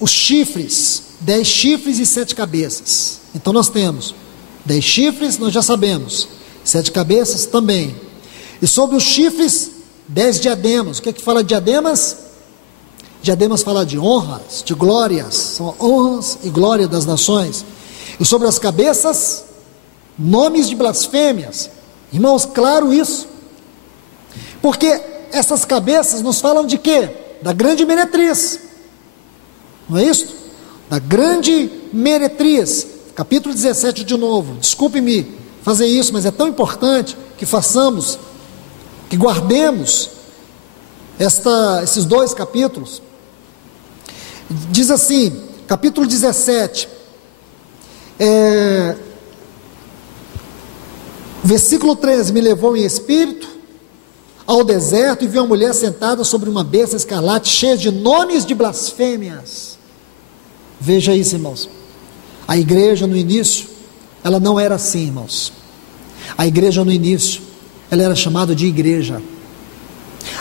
os chifres, 10 chifres e 7 cabeças. Então nós temos 10 chifres, nós já sabemos, 7 cabeças também. E sobre os chifres, 10 diademas. O que é que fala de diademas? Diademas fala de honras, de glórias, são honras e glória das nações. E sobre as cabeças, nomes de blasfêmias. Irmãos, claro isso. Porque essas cabeças nos falam de quê? Da grande meretriz. Não é isso? Da grande meretriz. Capítulo 17 de novo. Desculpe-me fazer isso, mas é tão importante que façamos, que guardemos esses 2 capítulos. Diz assim, capítulo 17, versículo 13: me levou em espírito ao deserto e vi uma mulher sentada sobre uma besta escarlate, cheia de nomes de blasfêmias. Veja isso, irmãos. A igreja no início, ela não era assim, irmãos. A igreja no início, ela era chamada de igreja.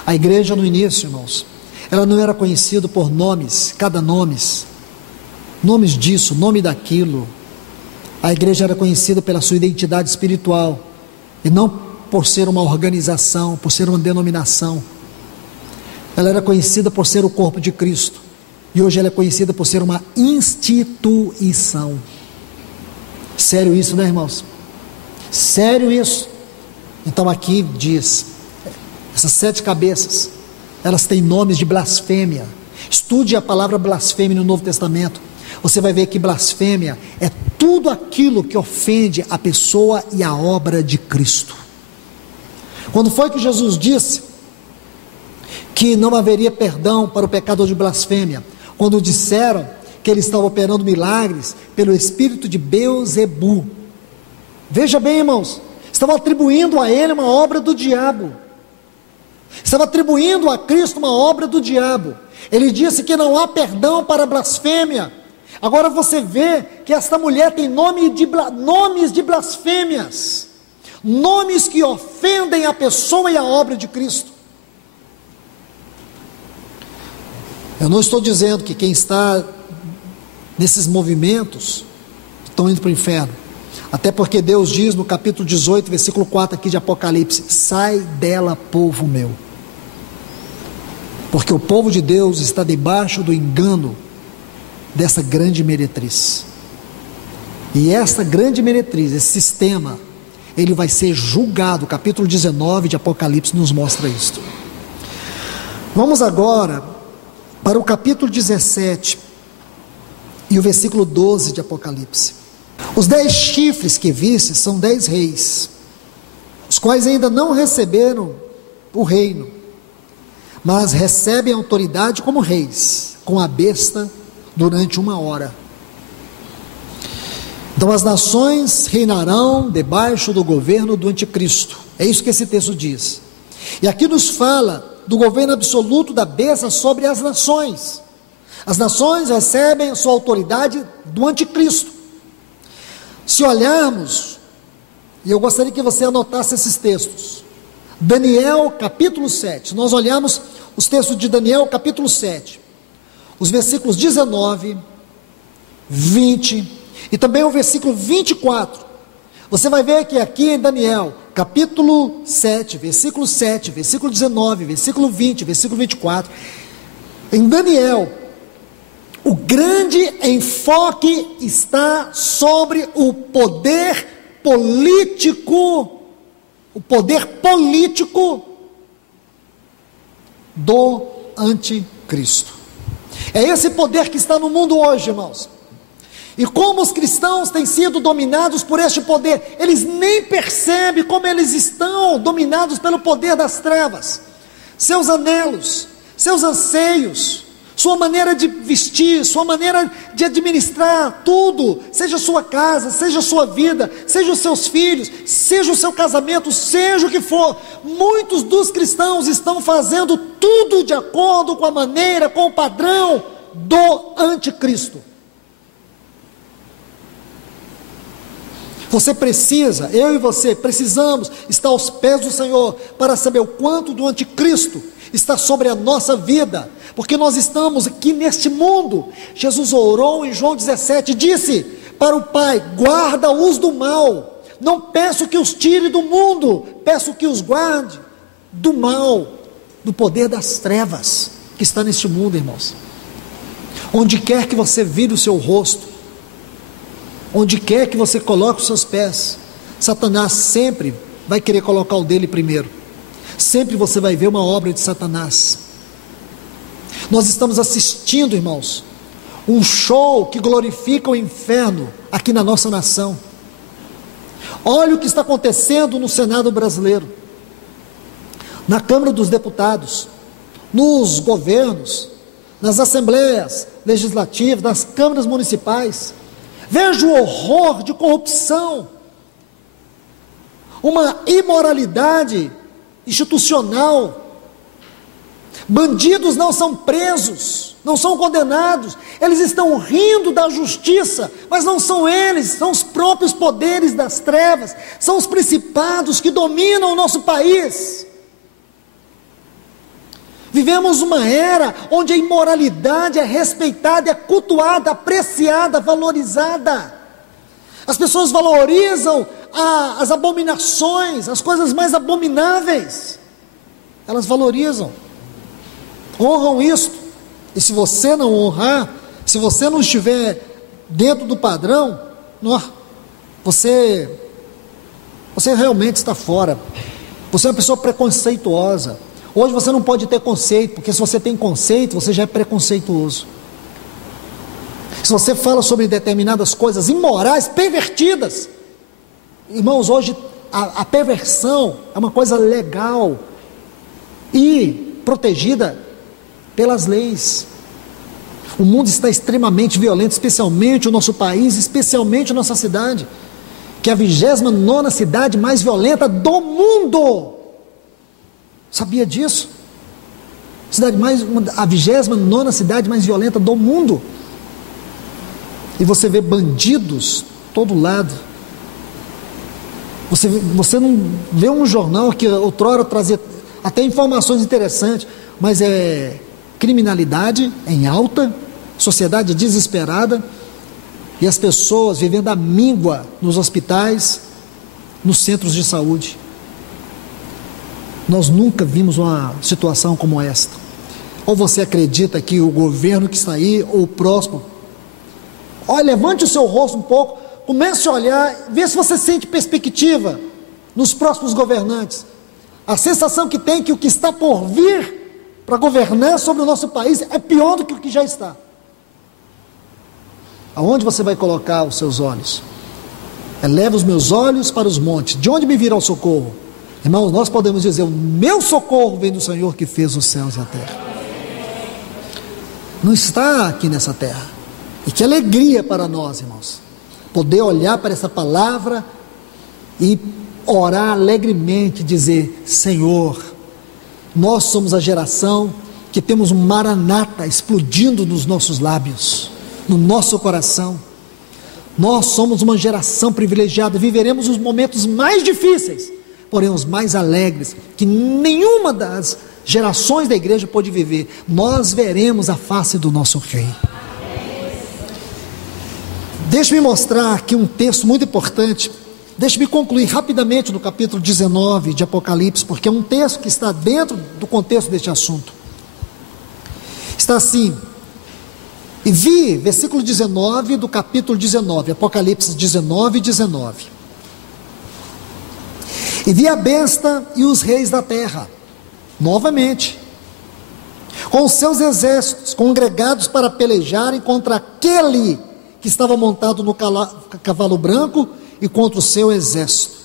A igreja no início, irmãos, ela não era conhecida por nomes, cada nomes disso, nome daquilo. A igreja era conhecida pela sua identidade espiritual, e não por ser uma organização, por ser uma denominação. Ela era conhecida por ser o corpo de Cristo, e hoje ela é conhecida por ser uma instituição. Sério isso, né, irmãos? Sério isso. Então aqui diz, essas 7 cabeças, elas têm nomes de blasfêmia. Estude a palavra blasfêmia no Novo Testamento. Você vai ver que blasfêmia é tudo aquilo que ofende a pessoa e a obra de Cristo. Quando foi que Jesus disse que não haveria perdão para o pecador de blasfêmia? Quando disseram que ele estava operando milagres pelo espírito de Beelzebu. Veja bem, irmãos, estavam atribuindo a ele uma obra do diabo. Estava atribuindo a Cristo uma obra do diabo. Ele disse que não há perdão para blasfêmia. Agora você vê que esta mulher tem nomes de blasfêmias, nomes que ofendem a pessoa e a obra de Cristo. Eu não estou dizendo que quem está nesses movimentos estão indo para o inferno, até porque Deus diz no capítulo 18, versículo 4 aqui de Apocalipse: sai dela, povo meu, porque o povo de Deus está debaixo do engano dessa grande meretriz. E essa grande meretriz, esse sistema, ele vai ser julgado. O capítulo 19 de Apocalipse nos mostra isso. Vamos agora para o capítulo 17 e o versículo 12 de Apocalipse. Os 10 chifres que viste são 10 reis, os quais ainda não receberam o reino, mas recebem autoridade como reis, com a besta durante 1 hora. Então as nações reinarão debaixo do governo do anticristo. É isso que esse texto diz. E aqui nos fala do governo absoluto da besta sobre as nações. As nações recebem sua autoridade do anticristo. Se olharmos, e eu gostaria que você anotasse esses textos, Daniel capítulo 7, nós olhamos os textos de Daniel capítulo 7, os versículos 19, 20 e também o versículo 24, você vai ver que aqui em Daniel, capítulo 7, versículo 19, versículo 20, versículo 24, Em Daniel, o grande enfoque está sobre o poder político do anticristo. É esse poder que está no mundo hoje, irmãos. E como os cristãos têm sido dominados por este poder, eles nem percebem como eles estão dominados pelo poder das trevas. Seus anelos, seus anseios, sua maneira de vestir, sua maneira de administrar tudo, seja a sua casa, seja a sua vida, seja os seus filhos, seja o seu casamento, seja o que for. Muitos dos cristãos estão fazendo tudo de acordo com a maneira, com o padrão do anticristo. Você precisa, eu e você, precisamos estar aos pés do Senhor para saber o quanto do anticristo está sobre a nossa vida, porque nós estamos aqui neste mundo. Jesus orou em João 17, disse para o Pai: guarda-os do mal, não peço que os tire do mundo, peço que os guarde do mal, do poder das trevas que está neste mundo, irmãos. Onde quer que você vire o seu rosto, onde quer que você coloque os seus pés, Satanás sempre vai querer colocar o dele primeiro. Sempre você vai ver uma obra de Satanás. Nós estamos assistindo, irmãos, um show que glorifica o inferno aqui na nossa nação. Olha o que está acontecendo no Senado brasileiro, na Câmara dos Deputados, nos governos, nas assembleias legislativas, nas câmaras municipais. Veja o horror de corrupção, uma imoralidade institucional. Bandidos não são presos, não são condenados, eles estão rindo da justiça, mas não são eles, são os próprios poderes das trevas, são os principados que dominam o nosso país. Vivemos uma era onde a imoralidade é respeitada, é cultuada, apreciada, valorizada. As pessoas valorizam as abominações, as coisas mais abomináveis. Elas valorizam, honram isto. E se você não honrar, se você não estiver dentro do padrão, você realmente está fora. Você é uma pessoa preconceituosa. Hoje você não pode ter conceito, porque se você tem conceito, você já é preconceituoso. Se você fala sobre determinadas coisas imorais, pervertidas, irmãos, hoje a perversão é uma coisa legal e protegida pelas leis. O mundo está extremamente violento, especialmente o nosso país, especialmente a nossa cidade, que é a 29ª cidade mais violenta do mundo. Sabia disso? A 29ª cidade mais violenta do mundo. E você vê bandidos todo lado. Você não vê um jornal que outrora trazia até informações interessantes, mas é criminalidade em alta, sociedade desesperada, e as pessoas vivendo à míngua nos hospitais, nos centros de saúde. Nós nunca vimos uma situação como esta. Ou você acredita que o governo que está aí, ou o próximo, olha, levante o seu rosto um pouco, comece a olhar, vê se você sente perspectiva nos próximos governantes. A sensação que tem que o que está por vir para governar sobre o nosso país é pior do que o que já está. Aonde você vai colocar os seus olhos? Eleva os meus olhos para os montes, de onde me virá o socorro? Irmãos, nós podemos dizer: o meu socorro vem do Senhor que fez os céus e a terra. Não está aqui nessa terra. E que alegria para nós, irmãos, poder olhar para essa palavra e orar alegremente, dizer: Senhor, nós somos a geração que temos um Maranata explodindo nos nossos lábios, no nosso coração. Nós somos uma geração privilegiada, viveremos os momentos mais difíceis, porém os mais alegres, que nenhuma das gerações da igreja pôde viver. Nós veremos a face do nosso Rei. Deixe-me mostrar aqui um texto muito importante. Deixe-me concluir rapidamente no capítulo 19 de Apocalipse, porque é um texto que está dentro do contexto deste assunto. Está Está assim: e vi, versículo 19 do capítulo 19, Apocalipse 19, 19. E vi a besta e os reis da terra, novamente, com os seus exércitos, congregados para pelejarem contra aquele que estava montado no cavalo branco e contra o seu exército.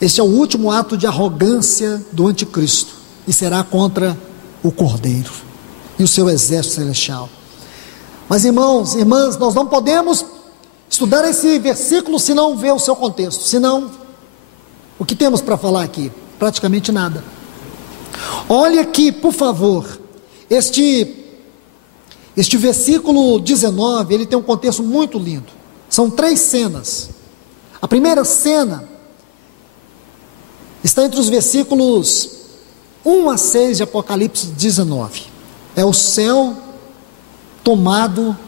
Este é o último ato de arrogância do anticristo, e será contra o Cordeiro e o seu exército celestial. Mas, irmãos, irmãs, nós não podemos estudar esse versículo se não ver o seu contexto. Senão, o que temos para falar aqui? Praticamente nada. Olhe aqui, por favor, este versículo 19, ele tem um contexto muito lindo. São 3 cenas. A primeira cena está entre os versículos 1 a 6 de Apocalipse 19. É o céu tomado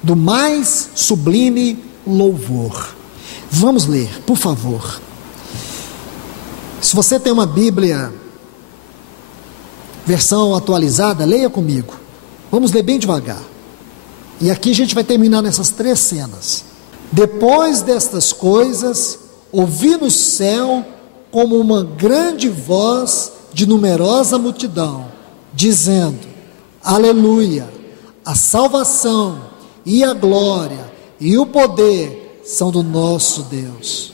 do mais sublime louvor. Vamos ler, por favor. Se você tem uma Bíblia, versão atualizada, leia comigo. Vamos ler bem devagar. E aqui a gente vai terminar nessas 3 cenas. Depois destas coisas, ouvi no céu como uma grande voz de numerosa multidão, dizendo: Aleluia! A salvação e a glória e o poder são do nosso Deus.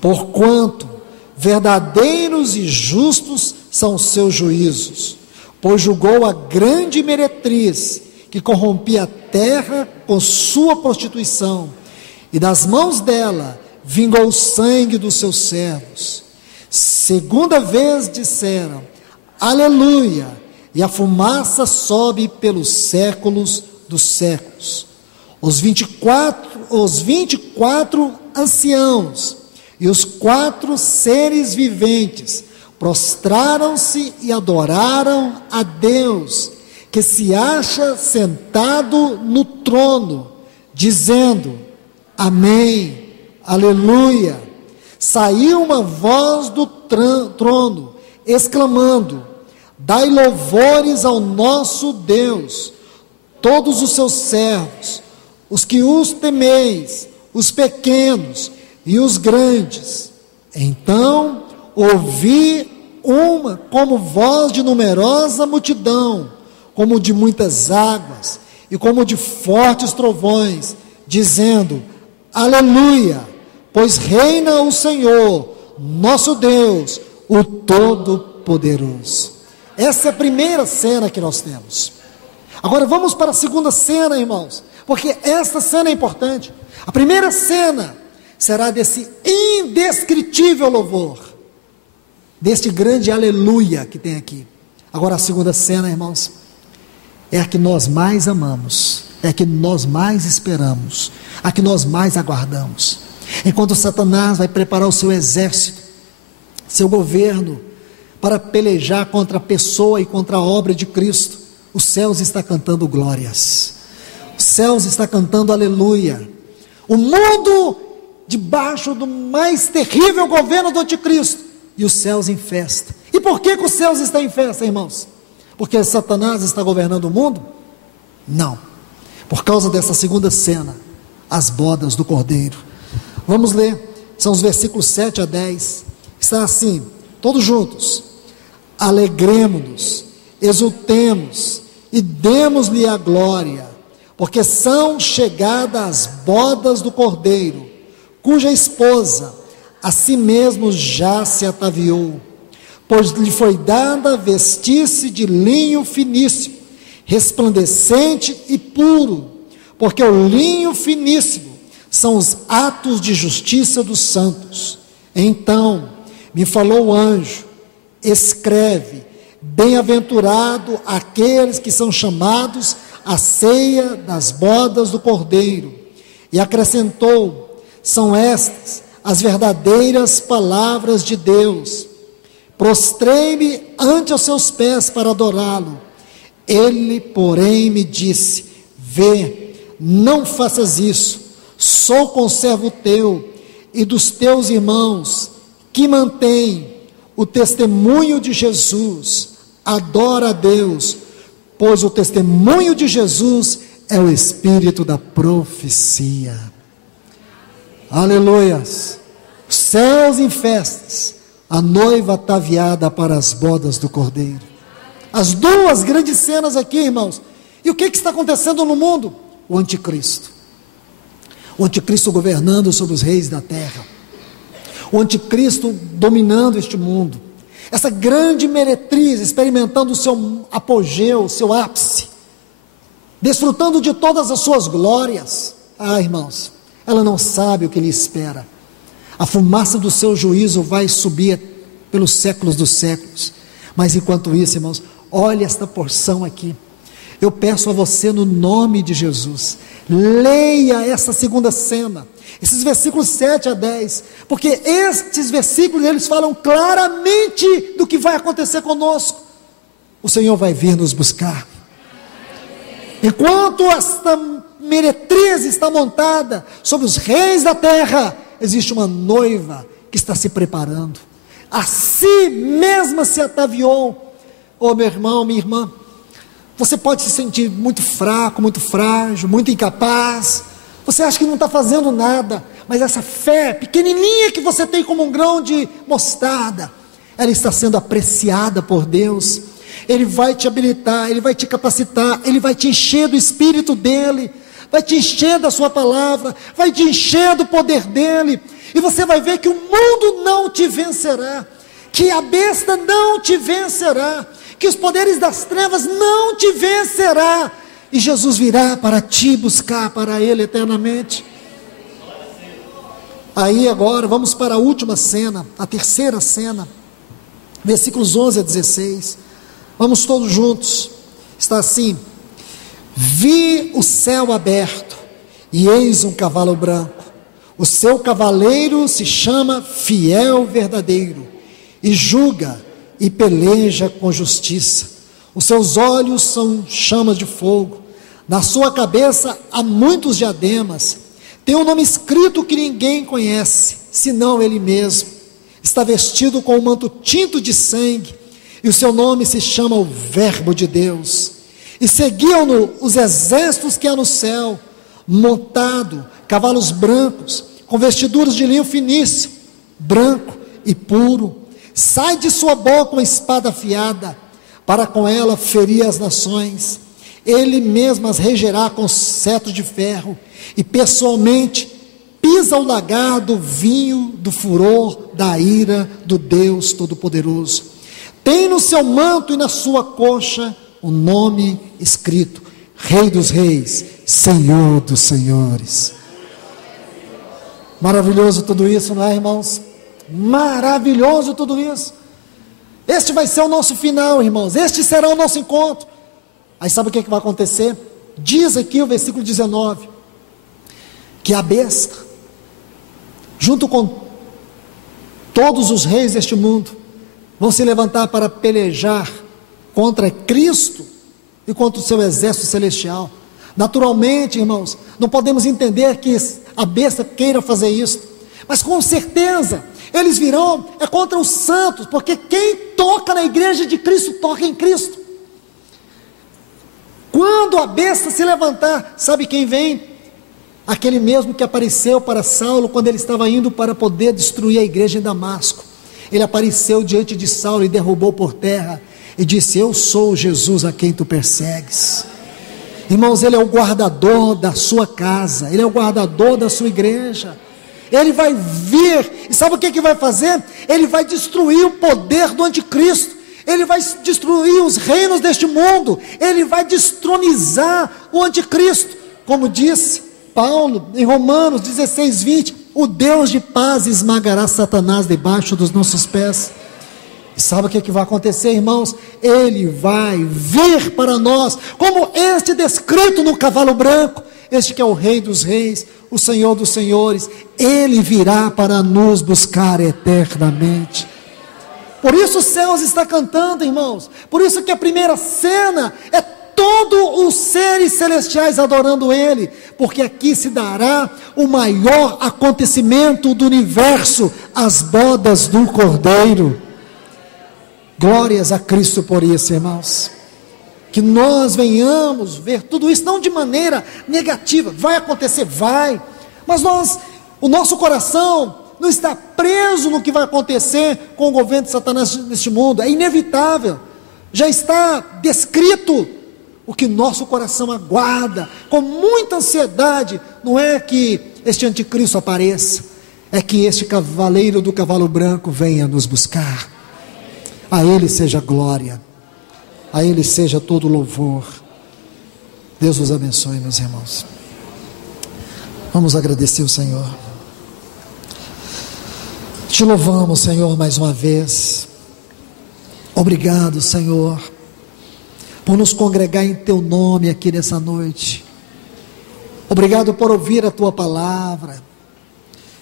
Porquanto verdadeiros e justos são os seus juízos, pois julgou a grande meretriz que corrompia a terra com sua prostituição, e das mãos dela vingou o sangue dos seus servos. Segunda vez disseram: Aleluia! E a fumaça sobe pelos séculos dos séculos. Os 24 anciãos e os 4 seres viventes prostraram-se e adoraram a Deus, que se acha sentado no trono, dizendo: Amém, aleluia. Saiu uma voz do trono, exclamando: Dai louvores ao nosso Deus, todos os seus servos, os que os temeis, os pequenos e os grandes. Então ouvi uma como voz de numerosa multidão, como de muitas águas, e como de fortes trovões, dizendo: Aleluia, pois reina o Senhor, nosso Deus, o Todo-Poderoso. Essa é a primeira cena que nós temos. Agora vamos para a segunda cena, irmãos, porque esta cena é importante. A primeira cena será desse indescritível louvor, deste grande aleluia que tem aqui. Agora a segunda cena, irmãos, é a que nós mais amamos, é a que nós mais esperamos, a que nós mais aguardamos. Enquanto Satanás vai preparar o seu exército, seu governo, para pelejar contra a pessoa e contra a obra de Cristo, os céus está cantando glórias, os céus está cantando aleluia. O mundo debaixo do mais terrível governo do anticristo, e os céus em festa. E por que os céus estão em festa, irmãos? Porque Satanás está governando o mundo? Não, por causa dessa segunda cena, as bodas do Cordeiro. Vamos ler, são os versículos 7 a 10, está assim, todos juntos: alegremo-nos, exultemos e demos-lhe a glória, porque são chegadas as bodas do Cordeiro, cuja esposa a si mesmo já se ataviou, pois lhe foi dada vestir-se de linho finíssimo, resplandecente e puro, porque o linho finíssimo são os atos de justiça dos santos. Então me falou o anjo: escreve, bem-aventurado aqueles que são chamados à ceia das bodas do Cordeiro. E acrescentou: são estas as verdadeiras palavras de Deus. Prostrei-me ante os seus pés para adorá-lo. Ele, porém, me disse: vê, não faças isso, sou conservo teu e dos teus irmãos, que mantém o testemunho de Jesus. Adora a Deus, pois o testemunho de Jesus é o espírito da profecia. Aleluias. Céus em festas, a noiva ataviada para as bodas do Cordeiro. As duas grandes cenas aqui, irmãos. E o que está acontecendo no mundo? O anticristo. O anticristo governando sobre os reis da terra. O anticristo dominando este mundo. Essa grande meretriz experimentando o seu apogeu, o seu ápice. Desfrutando de todas as suas glórias. Ah, irmãos, ela não sabe o que lhe espera. A fumaça do seu juízo vai subir pelos séculos dos séculos. Mas enquanto isso, irmãos, olha esta porção aqui. Eu peço a você no nome de Jesus, leia essa segunda cena, esses versículos 7 a 10, porque estes versículos, eles falam claramente do que vai acontecer conosco. O Senhor vai vir nos buscar. Enquanto esta meretriz está montada sobre os reis da terra, existe uma noiva que está se preparando, a si mesma se ataviou. Oh, meu irmão, minha irmã, você pode se sentir muito fraco, muito frágil, muito incapaz, você acha que não está fazendo nada, mas essa fé pequenininha que você tem como um grão de mostarda, ela está sendo apreciada por Deus. Ele vai te habilitar, Ele vai te capacitar, Ele vai te encher do Espírito dEle, vai te encher da sua palavra, vai te encher do poder dEle, e você vai ver que o mundo não te vencerá, que a besta não te vencerá, que os poderes das trevas não te vencerá, e Jesus virá para te buscar para Ele eternamente. Aí agora vamos para a última cena, a terceira cena, versículos 11 a 16, vamos todos juntos. Está assim: vi o céu aberto, e eis um cavalo branco, o seu cavaleiro se chama Fiel Verdadeiro, e julga e peleja com justiça. Os seus olhos são chamas de fogo, na sua cabeça há muitos diademas, tem um nome escrito que ninguém conhece, senão ele mesmo. Está vestido com um manto tinto de sangue, e o seu nome se chama o Verbo de Deus. E seguiam-no os exércitos que há no céu, montado, cavalos brancos, com vestiduras de linho finíssimo, branco e puro. Sai de sua boca uma espada afiada, para com ela ferir as nações. Ele mesmo as regerá com cetro de ferro, e pessoalmente pisa o lagar do vinho do furor da ira do Deus Todo-Poderoso. Tem no seu manto e na sua coxa o nome escrito: Rei dos Reis, Senhor dos Senhores. Maravilhoso tudo isso, não é, irmãos? Maravilhoso tudo isso. Este vai ser o nosso final, irmãos. Este será o nosso encontro. Aí sabe o que vai acontecer? Diz aqui o versículo 19, que a besta, junto com todos os reis deste mundo, vão se levantar para pelejar contra Cristo e contra o seu exército celestial. Naturalmente, irmãos, não podemos entender que a besta queira fazer isso, mas com certeza eles virão contra os santos, porque quem toca na igreja de Cristo, toca em Cristo. Quando a besta se levantar, sabe quem vem? Aquele mesmo que apareceu para Saulo, quando ele estava indo para poder destruir a igreja em Damasco. Ele apareceu diante de Saulo e derrubou por terra, e disse: eu sou Jesus a quem tu persegues. Irmãos, ele é o guardador da sua casa, ele é o guardador da sua igreja. Ele vai vir, e sabe o que vai fazer? Ele vai destruir o poder do anticristo, ele vai destruir os reinos deste mundo, ele vai destronizar o anticristo, como disse Paulo em Romanos 16, 20, o Deus de paz esmagará Satanás debaixo dos nossos pés. E sabe o que vai acontecer, irmãos? Ele vai vir para nós, como este descrito no cavalo branco, este que é o Rei dos Reis, o Senhor dos Senhores. Ele virá para nos buscar eternamente. Por isso os céus estão cantando, irmãos. Por isso que a primeira cena é todos os seres celestiais adorando Ele, porque aqui se dará o maior acontecimento do universo, as bodas do Cordeiro. Glórias a Cristo por isso, irmãos. Que nós venhamos ver tudo isso não de maneira negativa. Vai acontecer, vai, mas o nosso coração não está preso no que vai acontecer com o governo de Satanás neste mundo. É inevitável, já está descrito o que nosso coração aguarda com muita ansiedade. Não é que este anticristo apareça, é que este cavaleiro do cavalo branco venha nos buscar. A Ele seja glória, a Ele seja todo louvor. Deus os abençoe, meus irmãos. Vamos agradecer o Senhor. Te louvamos, Senhor, mais uma vez. Obrigado, Senhor, por nos congregar em Teu nome aqui nessa noite. Obrigado por ouvir a Tua palavra.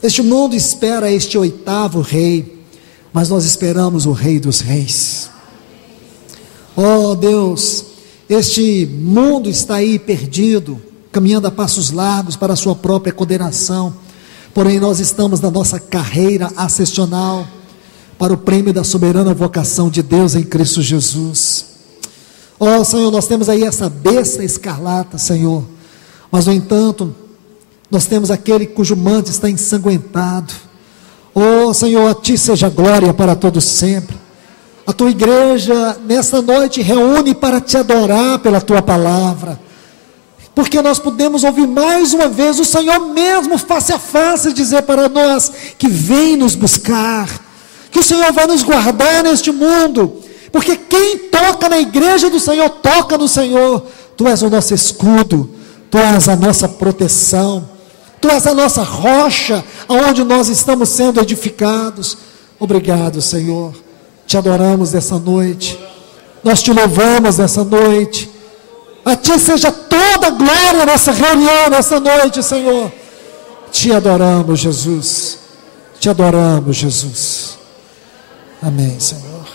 Este mundo espera este 8º rei, mas nós esperamos o Rei dos Reis. Oh Deus, este mundo está aí perdido, caminhando a passos largos para a sua própria condenação. Porém nós estamos na nossa carreira ascensional para o prêmio da soberana vocação de Deus em Cristo Jesus. Oh Senhor, nós temos aí essa besta escarlata, Senhor, mas no entanto nós temos aquele cujo manto está ensanguentado. Oh Senhor, a Ti seja glória para todos sempre. A Tua igreja nessa noite reúne para Te adorar pela Tua palavra, porque nós podemos ouvir mais uma vez o Senhor mesmo face a face dizer para nós que vem nos buscar, que o Senhor vai nos guardar neste mundo, porque quem toca na igreja do Senhor, toca no Senhor. Tu és o nosso escudo, Tu és a nossa proteção, Tu és a nossa rocha, aonde nós estamos sendo edificados. Obrigado, Senhor. Te adoramos nessa noite, nós Te louvamos nessa noite. A Ti seja toda a glória nessa reunião, nessa noite, Senhor. Te adoramos, Jesus. Te adoramos, Jesus. Amém, Senhor.